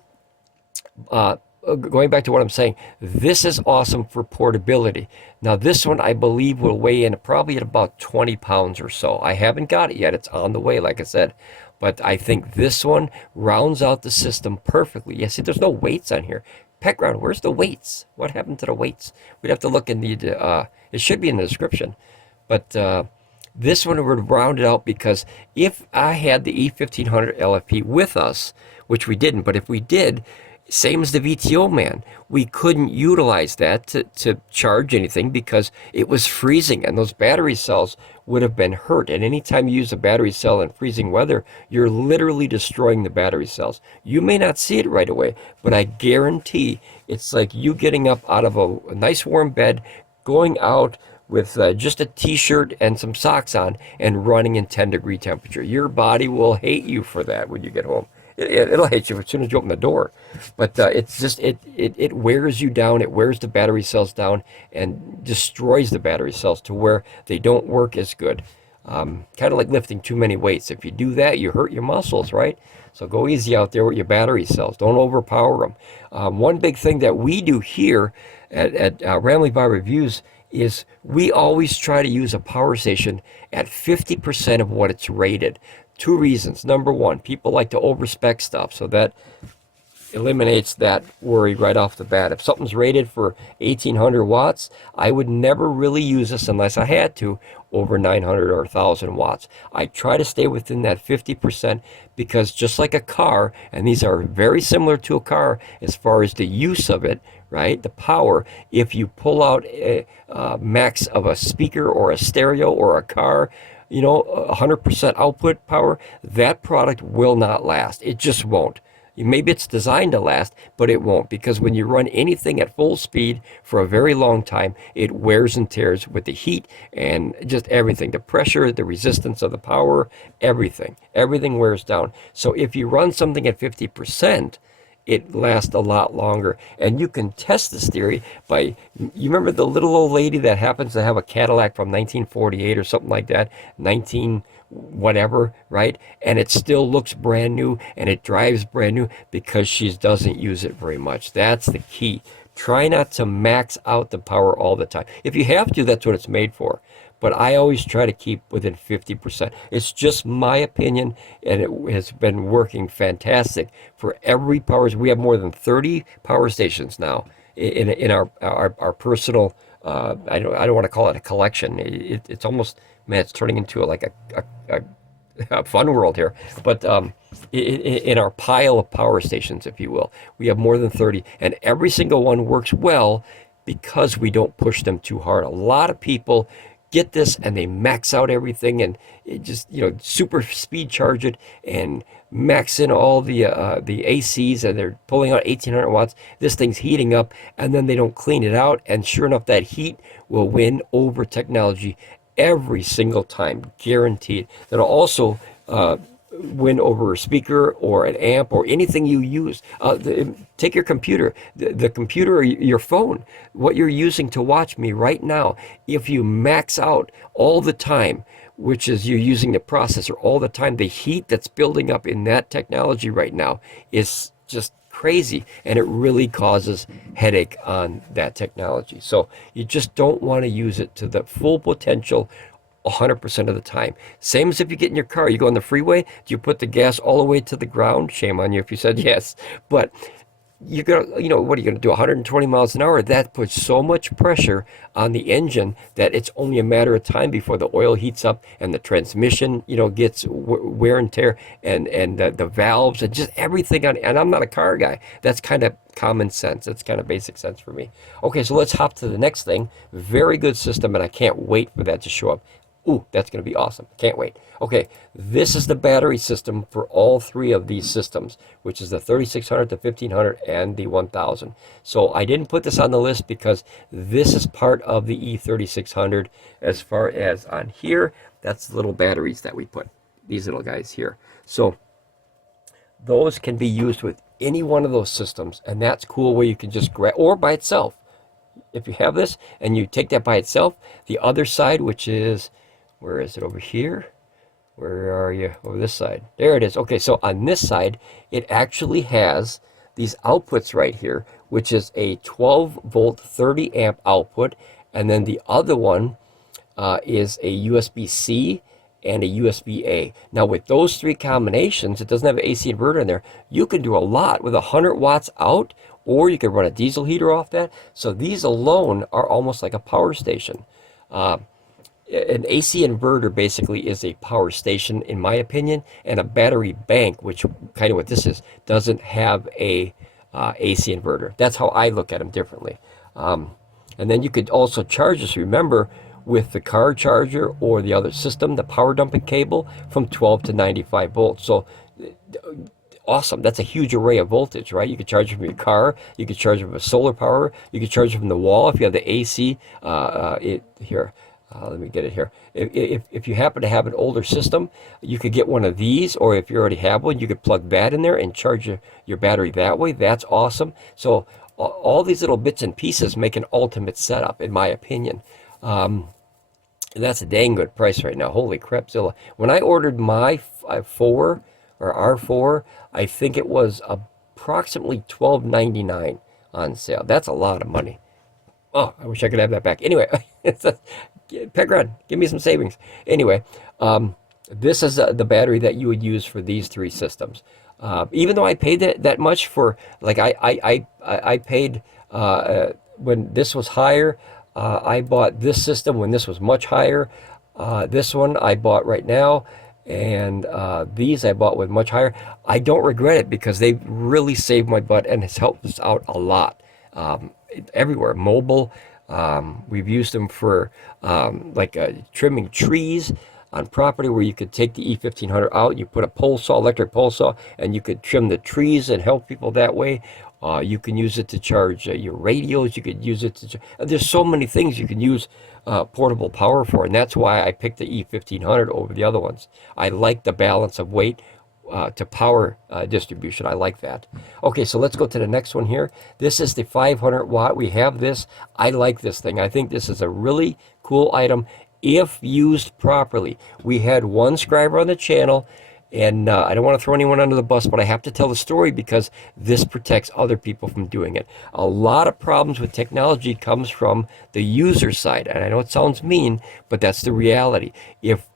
going back to what I'm saying, this is awesome for portability. Now, this one I believe will weigh in probably at about 20 pounds or so. I haven't got it yet. It's on the way, like I said. But I think this one rounds out the system perfectly. Yeah, see, there's no weights on here. Pecron, where's the weights? What happened to the weights? We'd have to look in the, it should be in the description. But this one would round it out, because if I had the E1500 LFP with us, which we didn't, but if we did, same as the VTOMAN, we couldn't utilize that to charge anything because it was freezing, and those battery cells would have been hurt. And anytime you use a battery cell in freezing weather, you're literally destroying the battery cells. You may not see it right away, but I guarantee it's like you getting up out of a nice warm bed, going out with just a t-shirt and some socks on and running in 10-degree temperature. Your body will hate you for that when you get home. It'll hate you as soon as you open the door. But it's just, it wears you down. It wears the battery cells down and destroys the battery cells to where they don't work as good. Kind of like lifting too many weights. If you do that, you hurt your muscles, right? So go easy out there with your battery cells. Don't overpower them. One big thing that we do here at Ramblin Bob Reviews is we always try to use a power station at 50% of what it's rated. Two reasons. Number one, people like to overspec stuff, so that eliminates that worry right off the bat. If something's rated for 1800 watts, I would never really use this unless I had to over 900 or 1000 watts. I try to stay within that 50% because just like a car, and these are very similar to a car as far as the use of it, right? The power, if you pull out a max of a speaker or a stereo or a car, you know, 100% output power, that product will not last. It just won't. Maybe it's designed to last, but it won't, because when you run anything at full speed for a very long time, it wears and tears with the heat and just everything. The pressure, the resistance of the power, everything. Everything wears down. So if you run something at 50%, it lasts a lot longer. And you can test this theory by, you remember the little old lady that happens to have a Cadillac from 1948 or something like that, 19 whatever, right? And it still looks brand new and it drives brand new because she doesn't use it very much. That's the key. Try not to max out the power all the time. If you have to, that's what it's made for. But I always try to keep within 50%. It's just my opinion, and it has been working fantastic for every power. We have more than 30 power stations now in our personal. I don't want to call it a collection. It's almost, man, it's turning into like a fun world here. But in our pile of power stations, if you will, we have more than 30, and every single one works well because we don't push them too hard. A lot of people get this and they max out everything and it just, you know, super speed charge it and max in all the ACs, and they're pulling out 1800 watts. This thing's heating up, and then they don't clean it out, and sure enough, that heat will win over technology every single time, guaranteed. That'll also win over a speaker or an amp or anything you use. Take your computer, the computer or your phone, what you're using to watch me right now. If you max out all the time, which is you're using the processor all the time, the heat that's building up in that technology right now is just crazy, and it really causes headache on that technology. So you just don't want to use it to the full potential 100% of the time. Same as if you get in your car, you go on the freeway, do you put the gas all the way to the ground? Shame on you if you said yes. But you're gonna, you know, what are you gonna do? 120 miles an hour? That puts so much pressure on the engine that it's only a matter of time before the oil heats up and the transmission, you know, gets wear and tear, and the valves and just everything on. And I'm not a car guy. That's kind of common sense. That's kind of basic sense for me. Okay, so let's hop to the next thing. Very good system, and I can't wait for that to show up. Ooh, that's going to be awesome. Can't wait. Okay, this is the battery system for all three of these systems, which is the 3600, the 1500, and the 1000. So I didn't put this on the list because this is part of the E3600 as far as on here. That's the little batteries that we put, these little guys here. So those can be used with any one of those systems, and that's cool where you can just grab, or by itself. If you have this and you take that by itself, the other side, which is, where is it, over here? Where are you? Over this side. There it is. Okay, so on this side, it actually has these outputs right here, which is a 12 volt 30 amp output, and then the other one is a USB-C and a USB-A. Now with those three combinations, it doesn't have an AC inverter in there, you can do a lot with 100 watts out, or you can run a diesel heater off that. So these alone are almost like a power station. An AC inverter basically is a power station, in my opinion, and a battery bank, which kind of what this is, doesn't have a AC inverter. That's how I look at them differently. And then you could also charge this, remember, with the car charger or the other system, the power dumping cable, from 12 to 95 volts. So awesome. That's a huge array of voltage, right? You could charge it from your car, you could charge it from a solar power, you could charge it from the wall if you have the AC. Here, let me get it here. If you happen to have an older system, you could get one of these, or if you already have one, you could plug that in there and charge your battery that way. That's awesome. So all these little bits and pieces make an ultimate setup, in my opinion. And that's a dang good price right now. Holy crapzilla. When I ordered my 4 or R4, I think it was approximately $12.99 on sale. That's a lot of money. Oh, I wish I could have that back. Anyway, it's a, Pecron, give me some savings. Anyway, this is the battery that you would use for these three systems. Even though I paid that much for, like I paid when this was higher. I bought this system when this was much higher. This one I bought right now, and these I bought with much higher. I don't regret it because they really saved my butt and has helped us out a lot. Everywhere, mobile. We've used them for like trimming trees on property where you could take the E1500 out, you put a pole saw, electric pole saw, and you could trim the trees and help people that way. You can use it to charge your radios. You could use it to. There's so many things you can use portable power for, and that's why I picked the E1500 over the other ones. I like the balance of weight to power distribution. I like that. Okay, so let's go to the next one here. This is the 500 watt. We have this. I like this thing. I think this is a really cool item if used properly. We had one subscriber on the channel, and I don't want to throw anyone under the bus, but I have to tell the story because this protects other people from doing it. A lot of problems with technology comes from the user side, and I know it sounds mean, but that's the reality. If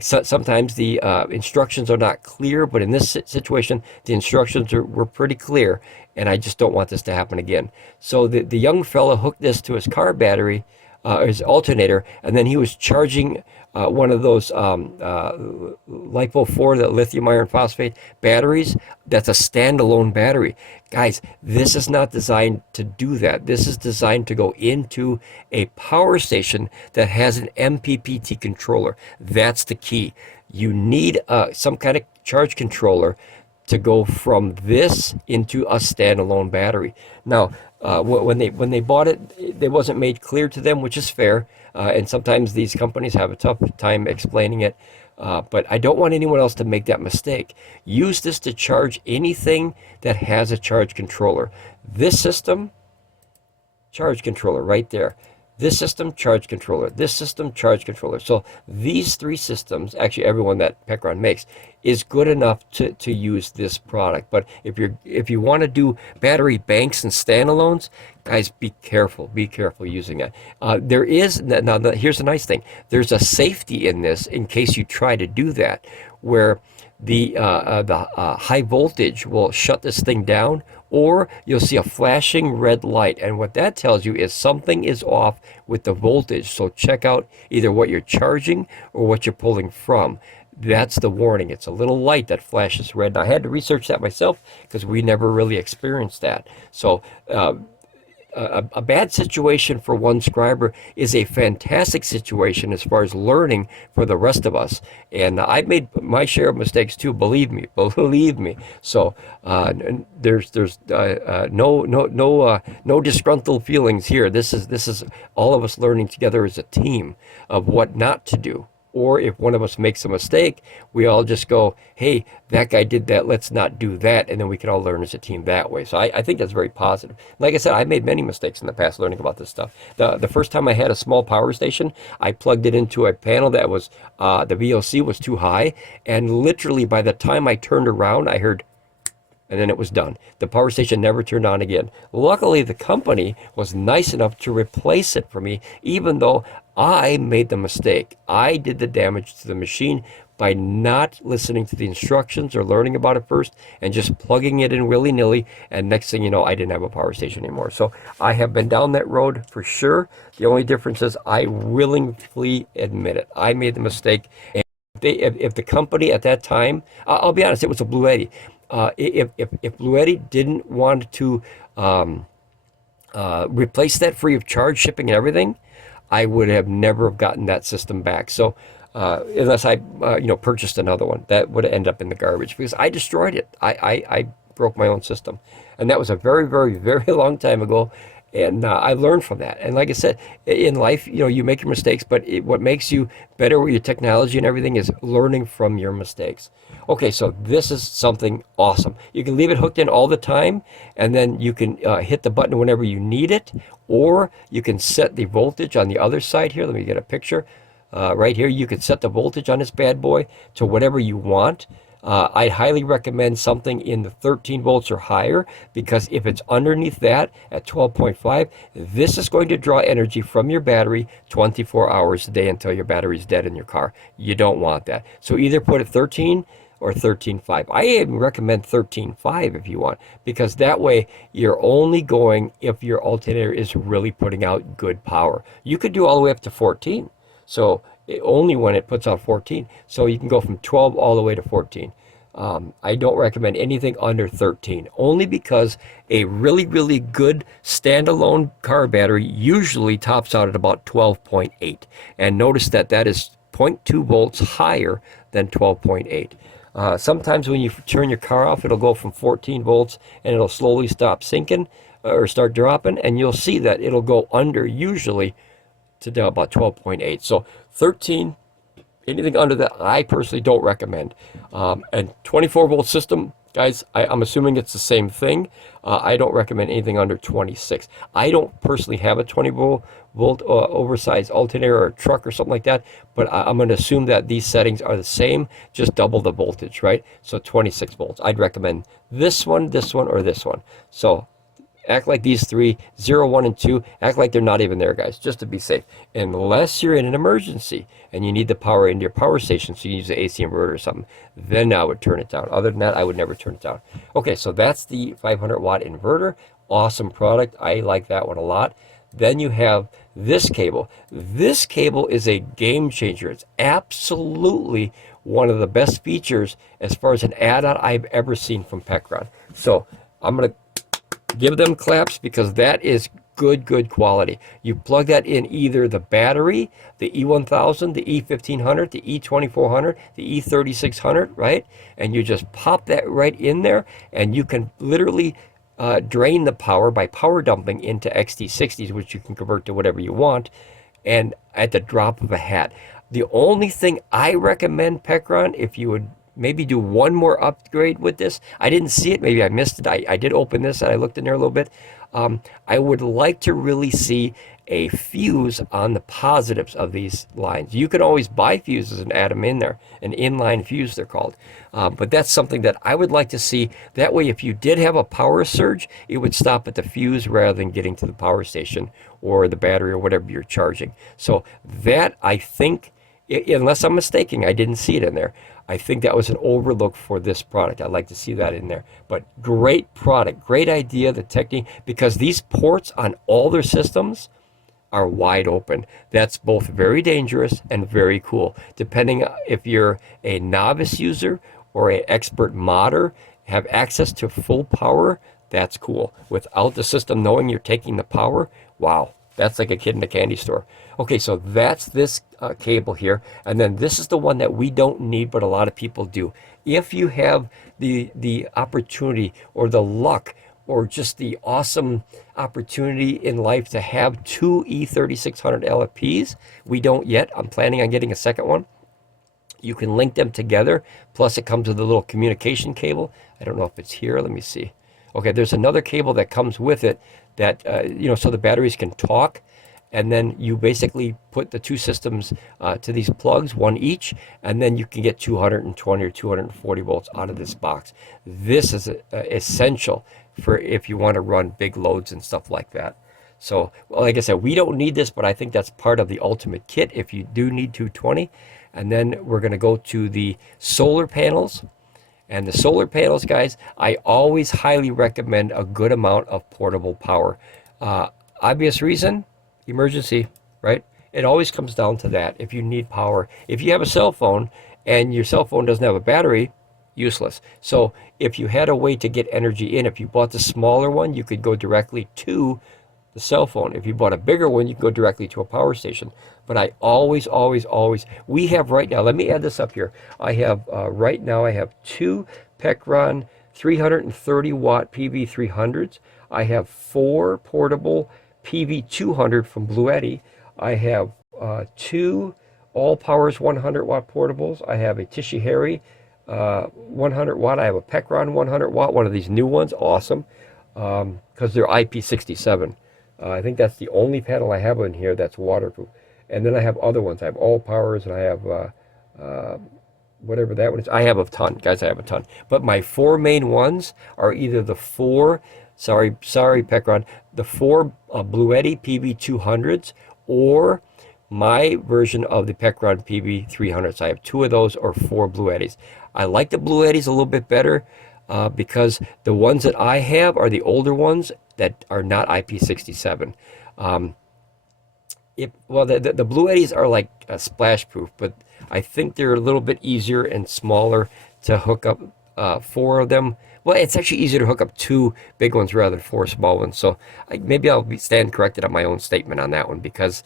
sometimes the instructions are not clear, but in this situation, the instructions were pretty clear, and I just don't want this to happen again. So the young fellow hooked this to his car battery, his alternator, and then he was charging one of those LiPo4, the lithium iron phosphate batteries. That's a standalone battery. Guys, this is not designed to do that. This is designed to go into a power station that has an MPPT controller. That's the key. You need some kind of charge controller to go from this into a standalone battery. Now, when they bought it, it wasn't made clear to them, which is fair. And sometimes these companies have a tough time explaining it. But I don't want anyone else to make that mistake. Use this to charge anything that has a charge controller. This system, charge controller right there. This system, charge controller. This system, charge controller. So these three systems, actually everyone that Pecron makes, is good enough to use this product. But if you want to do battery banks and standalones, guys, be careful using it. There is, now here's the nice thing. There's a safety in this in case you try to do that, where the high voltage will shut this thing down, or you'll see a flashing red light, and what that tells you is something is off with the voltage. So check out either what you're charging or what you're pulling from. That's the warning. It's a little light that flashes red. And I had to research that myself because we never really experienced that. So a bad situation for one subscriber is a fantastic situation as far as learning for the rest of us. And I've made my share of mistakes too. Believe me. So there's no disgruntled feelings here. This is all of us learning together as a team of what not to do. Or if one of us makes a mistake, we all just go, hey, that guy did that, let's not do that, and then we can all learn as a team that way. So I think that's very positive. Like I said, I've made many mistakes in the past learning about this stuff. The first time I had a small power station, I plugged it into a panel that was, the VOC was too high, and literally by the time I turned around, I heard, and then it was done. The power station never turned on again. Luckily, the company was nice enough to replace it for me, even though I made the mistake. I did the damage to the machine by not listening to the instructions or learning about it first and just plugging it in willy-nilly, and next thing you know, I didn't have a power station anymore. So I have been down that road for sure. The only difference is I willingly admit it. I made the mistake. And if the company at that time, I'll be honest, it was a Bluetti. If Bluetti didn't want to replace that free of charge, shipping and everything, I would have never have gotten that system back. So unless I purchased another one, that would have ended up in the garbage because I destroyed it. I broke my own system, and that was a very, very, very long time ago. And I learned from that. And like I said, in life, you make your mistakes, but what makes you better with your technology and everything is learning from your mistakes. Okay, so this is something awesome. You can leave it hooked in all the time, and then you can hit the button whenever you need it, or you can set the voltage on the other side here. Let me get a picture. Right here, you can set the voltage on this bad boy to whatever you want. I'd highly recommend something in the 13 volts or higher, because if it's underneath that at 12.5, this is going to draw energy from your battery 24 hours a day until your battery's dead in your car. You don't want that. So either put it 13 or 13.5. I even recommend 13.5 if you want, because that way you're only going if your alternator is really putting out good power. You could do all the way up to 14. So only when it puts out 14. So you can go from 12 all the way to 14. I don't recommend anything under 13, only because a really, really good standalone car battery usually tops out at about 12.8. And notice that that is 0.2 volts higher than 12.8. Sometimes when you turn your car off, it'll go from 14 volts and it'll slowly stop sinking or start dropping, and you'll see that it'll go under usually to about 12.8. So 13, anything under that, I personally don't recommend. And 24 volt system, guys, I'm assuming it's the same thing. I don't recommend anything under 26. I don't personally have a 20 volt oversized alternator or a truck or something like that, but I'm going to assume that these settings are the same, just double the voltage, right? So 26 volts. I'd recommend this one, or this one. So act like these three, 0, 1, and 2, act like they're not even there, guys, just to be safe. Unless you're in an emergency and you need the power into your power station, so you use the AC inverter or something, then I would turn it down. Other than that, I would never turn it down. Okay, so that's the 500 watt inverter. Awesome product. I like that one a lot. Then you have this cable. This cable is a game changer. It's absolutely one of the best features as far as an add-on I've ever seen from Pecron. So I'm going to give them claps, because that is good quality. You plug that in either the battery, the E1000, the E1500, the E2400, the E3600, right? And you just pop that right in there, and you can literally drain the power by power dumping into XT60s, which you can convert to whatever you want, and at the drop of a hat. The only thing I recommend, Pecron, if you would maybe do one more upgrade with this. I didn't see it. Maybe I missed it. I did open this and I looked in there a little bit. I would like to really see a fuse on the positives of these lines. You can always buy fuses and add them in there. An inline fuse, they're called. But that's something that I would like to see. That way, if you did have a power surge, it would stop at the fuse rather than getting to the power station or the battery or whatever you're charging. So that, I think, unless I'm mistaken, I didn't see it in there. I think that was an overlook for this product. I'd like to see that in there. But great product, great idea, the technique, because these ports on all their systems are wide open. That's both very dangerous and very cool. Depending if you're a novice user or an expert modder, have access to full power, that's cool. Without the system knowing you're taking the power, wow, that's like a kid in a candy store. Okay, so that's this cable here, and then this is the one that we don't need, but a lot of people do. If you have the opportunity or the luck or just the awesome opportunity in life to have two E3600 LFPs, we don't yet. I'm planning on getting a second one. You can link them together, plus it comes with a little communication cable. I don't know if it's here. Let me see. Okay, there's another cable that comes with it that, so the batteries can talk. And then you basically put the two systems to these plugs, one each, and then you can get 220 or 240 volts out of this box. This is essential for if you want to run big loads and stuff like that. So, like I said, we don't need this, but I think that's part of the ultimate kit if you do need 220. And then we're going to go to the solar panels. And the solar panels, guys, I always highly recommend a good amount of portable power. Obvious reason, emergency, right? It always comes down to that. If you need power, if you have a cell phone and your cell phone doesn't have a battery, useless. So if you had a way to get energy in, if you bought the smaller one, you could go directly to the cell phone. If you bought a bigger one, you can go directly to a power station. But I always, we have right now, let me add this up here. I have, right now, I have two Pecron 330 watt PV300s. I have 4 portable PV200 from Bluetti. I have 2 Allpowers 100 watt portables. I have a Jackery 100 watt. I have a Pecron 100 watt, one of these new ones, awesome, because they're IP67. I think that's the only panel I have in here that's waterproof. And then I have other ones. I have Allpowers, and I have whatever that one is. I have a ton, guys. I have a ton. But my 4 main ones are either the 4, sorry, Pecron, the 4 Bluetti PB200s, or my version of the Pecron PB300s. I have 2 of those or 4 Bluettis. I like the Bluettis a little bit better because the ones that I have are the older ones that are not IP67. Well, the Bluettis are like splash proof, but I think they're a little bit easier and smaller to hook up 4 of them. Well, it's actually easier to hook up 2 big ones rather than 4 small ones. So maybe I'll stand corrected on my own statement on that one, because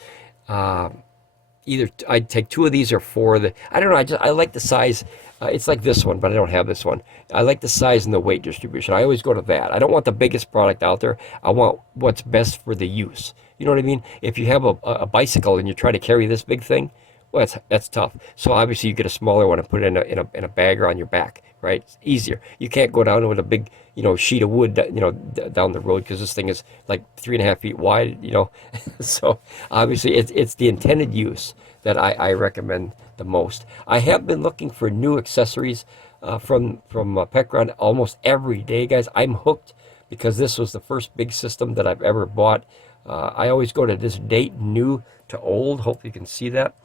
either I'd take 2 of these or 4 of the, I don't know, I like the size. It's like this one, but I don't have this one. I like the size and the weight distribution. I always go to that. I don't want the biggest product out there. I want what's best for the use. You know what I mean? If you have a bicycle and you're trying to carry this big thing, well, that's tough. So obviously you get a smaller one and put it in a bag or on your back, right? It's easier. You can't go down with a big, sheet of wood, down the road, because this thing is like 3.5 feet wide, So obviously it's the intended use that I recommend the most. I have been looking for new accessories from Pecron almost every day, guys. I'm hooked because this was the first big system that I've ever bought. I always go to this date, new to old. Hopefully you can see that.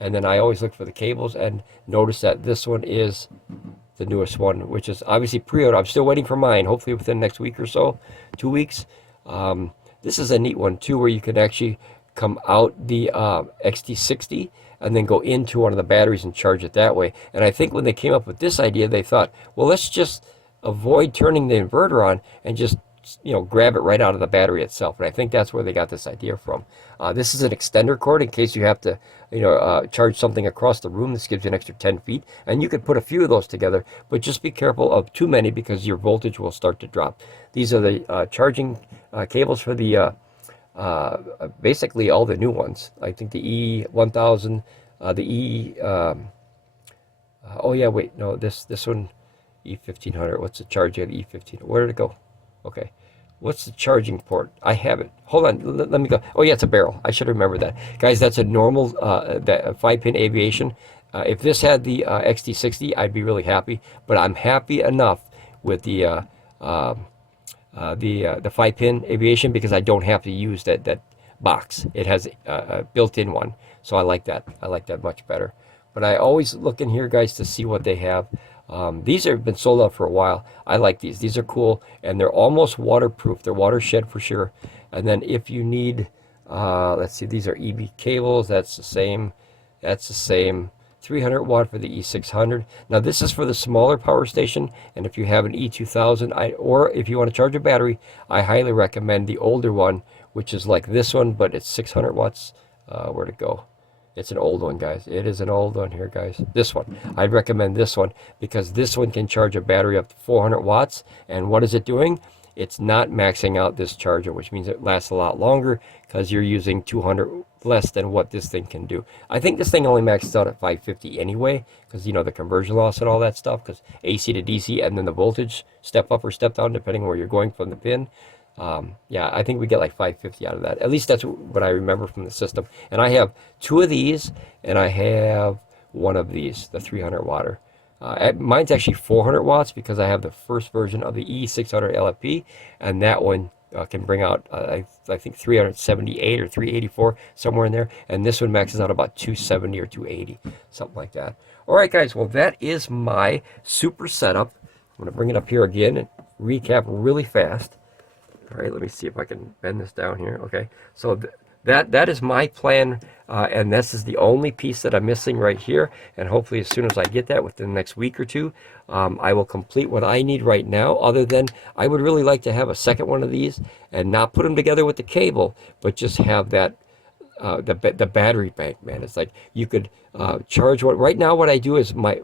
And then I always look for the cables and notice that this one is the newest one, which is obviously pre-order. I'm still waiting for mine, hopefully within the next week or so, 2 weeks. This is a neat one too, where you can actually come out the XT60 and then go into one of the batteries and charge it that way. And I think when they came up with this idea, they thought, well, let's just avoid turning the inverter on and just grab it right out of the battery itself. And I think that's where they got this idea from. This is an extender cord in case you have to charge something across the room. This gives you an extra 10 feet, and you could put a few of those together, but just be careful of too many because your voltage will start to drop. These are the charging cables for the basically all the new ones. I think the E1000, the oh yeah, wait, no, this one, E1500. What's the charge at E1500? Where did it go? Okay, what's the charging port? I have it. Hold on, let me go. Oh yeah, it's a barrel. I should remember that, guys. That's a normal that 5-pin aviation. If this had the XT60, I'd be really happy. But I'm happy enough with the 5-pin aviation because I don't have to use that box. It has a built-in one, so I like that. I like that much better. But I always look in here, guys, to see what they have. These have been sold out for a while. I like these. These are cool, and they're almost waterproof. They're watershed for sure. And then if you need, let's see, these are EB cables. That's the same. That's the same. 300 watt for the E600. Now this is for the smaller power station, and if you have an E2000, or if you want to charge a battery, I highly recommend the older one, which is like this one, but it's 600 watts. Where'd it go? It's an old one, guys. It is an old one here, guys. This one. I'd recommend this one because this one can charge a battery up to 400 watts. And what is it doing? It's not maxing out this charger, which means it lasts a lot longer because you're using 200 less than what this thing can do. I think this thing only maxes out at 550 anyway because, the conversion loss and all that stuff, because AC to DC and then the voltage step up or step down depending where you're going from the pin. Yeah, I think we get like 550 out of that. At least that's what I remember from the system. And I have 2 of these, and I have 1 of these, the 300 watter. Mine's actually 400 watts because I have the first version of the E600 LFP, and that one can bring out, I think 378 or 384, somewhere in there. And this one maxes out about 270 or 280, something like that. All right, guys, well, that is my super setup. I'm going to bring it up here again and recap really fast. All right, let me see if I can bend this down here. Okay, so that is my plan, and this is the only piece that I'm missing right here. And hopefully as soon as I get that within the next week or two, I will complete what I need right now. Other than I would really like to have a second one of these and not put them together with the cable, but just have that the battery bank, man. It's like you could charge one. Right now what I do is my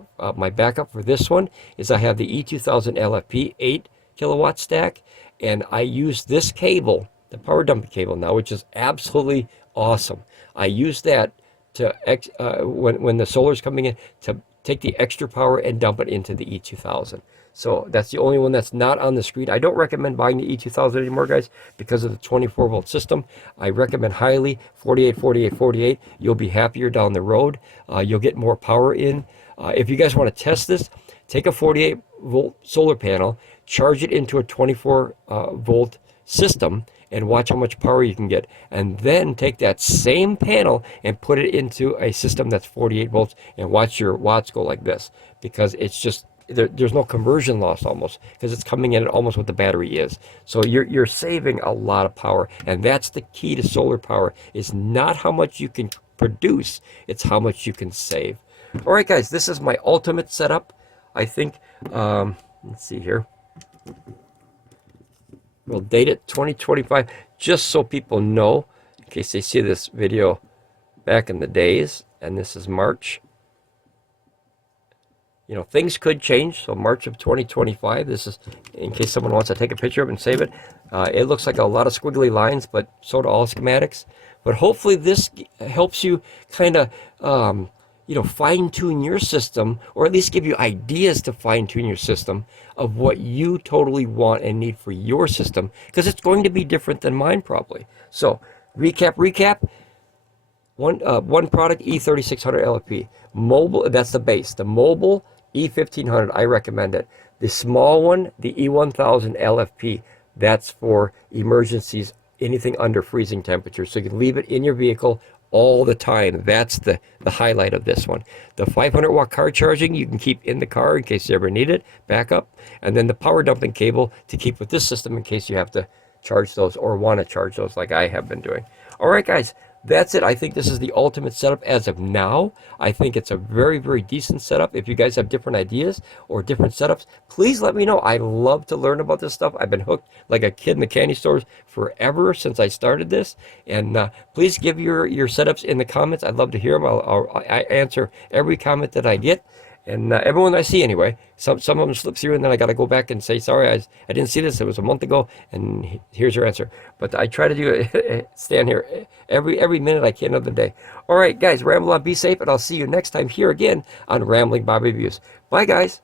backup for this one is I have the E2000 LFP 8 kilowatt stack, and I use this cable, the power dumping cable now, which is absolutely awesome. I use that to when the solar's coming in to take the extra power and dump it into the E2000. So that's the only one that's not on the screen. I don't recommend buying the E2000 anymore, guys, because of the 24 volt system. I recommend highly 48, 48, 48. You'll be happier down the road. You'll get more power in. If you guys want to test this, take a 48 volt solar panel, charge it into a 24 volt system, and watch how much power you can get. And then take that same panel and put it into a system that's 48 volts and watch your watts go like this, because it's just, there's no conversion loss almost, because it's coming in at almost what the battery is. So you're saving a lot of power, and that's the key to solar power, is not how much you can produce, it's how much you can save. All right, guys, this is my ultimate setup. I think, let's see here. We'll date it 2025, just so people know, in case they see this video back in the days, and this is March. You know, things could change, so March of 2025, this is, in case someone wants to take a picture of it and save it. It looks like a lot of squiggly lines, but so do all schematics. But hopefully this helps you kind of, you know, fine-tune your system, or at least give you ideas to fine-tune your system of what you totally want and need for your system, because it's going to be different than mine probably. So, recap. One product, E3600 LFP. Mobile, that's the base. The mobile E1500, I recommend it. The small one, the E1000 LFP, that's for emergencies, anything under freezing temperature. So you can leave it in your vehicle all the time. That's the highlight of this one. The 500 watt car charging you can keep in the car in case you ever need it, backup. And then the power dumping cable to keep with this system in case you have to charge those or want to charge those like I have been doing. All right, guys. That's it. I think this is the ultimate setup as of now. I think it's a very, very decent setup. If you guys have different ideas or different setups, please let me know. I love to learn about this stuff. I've been hooked like a kid in the candy stores forever since I started this. And please give your setups in the comments. I'd love to hear them. I answer every comment that I get. And everyone I see anyway. Some of them slip through, and then I got to go back and say, sorry, I didn't see this. It was a month ago, and here's your answer. But I try to do it, stand here every minute I can of the day. All right, guys, ramble on, be safe, and I'll see you next time here again on Ramblin Bob Reviews. Bye, guys.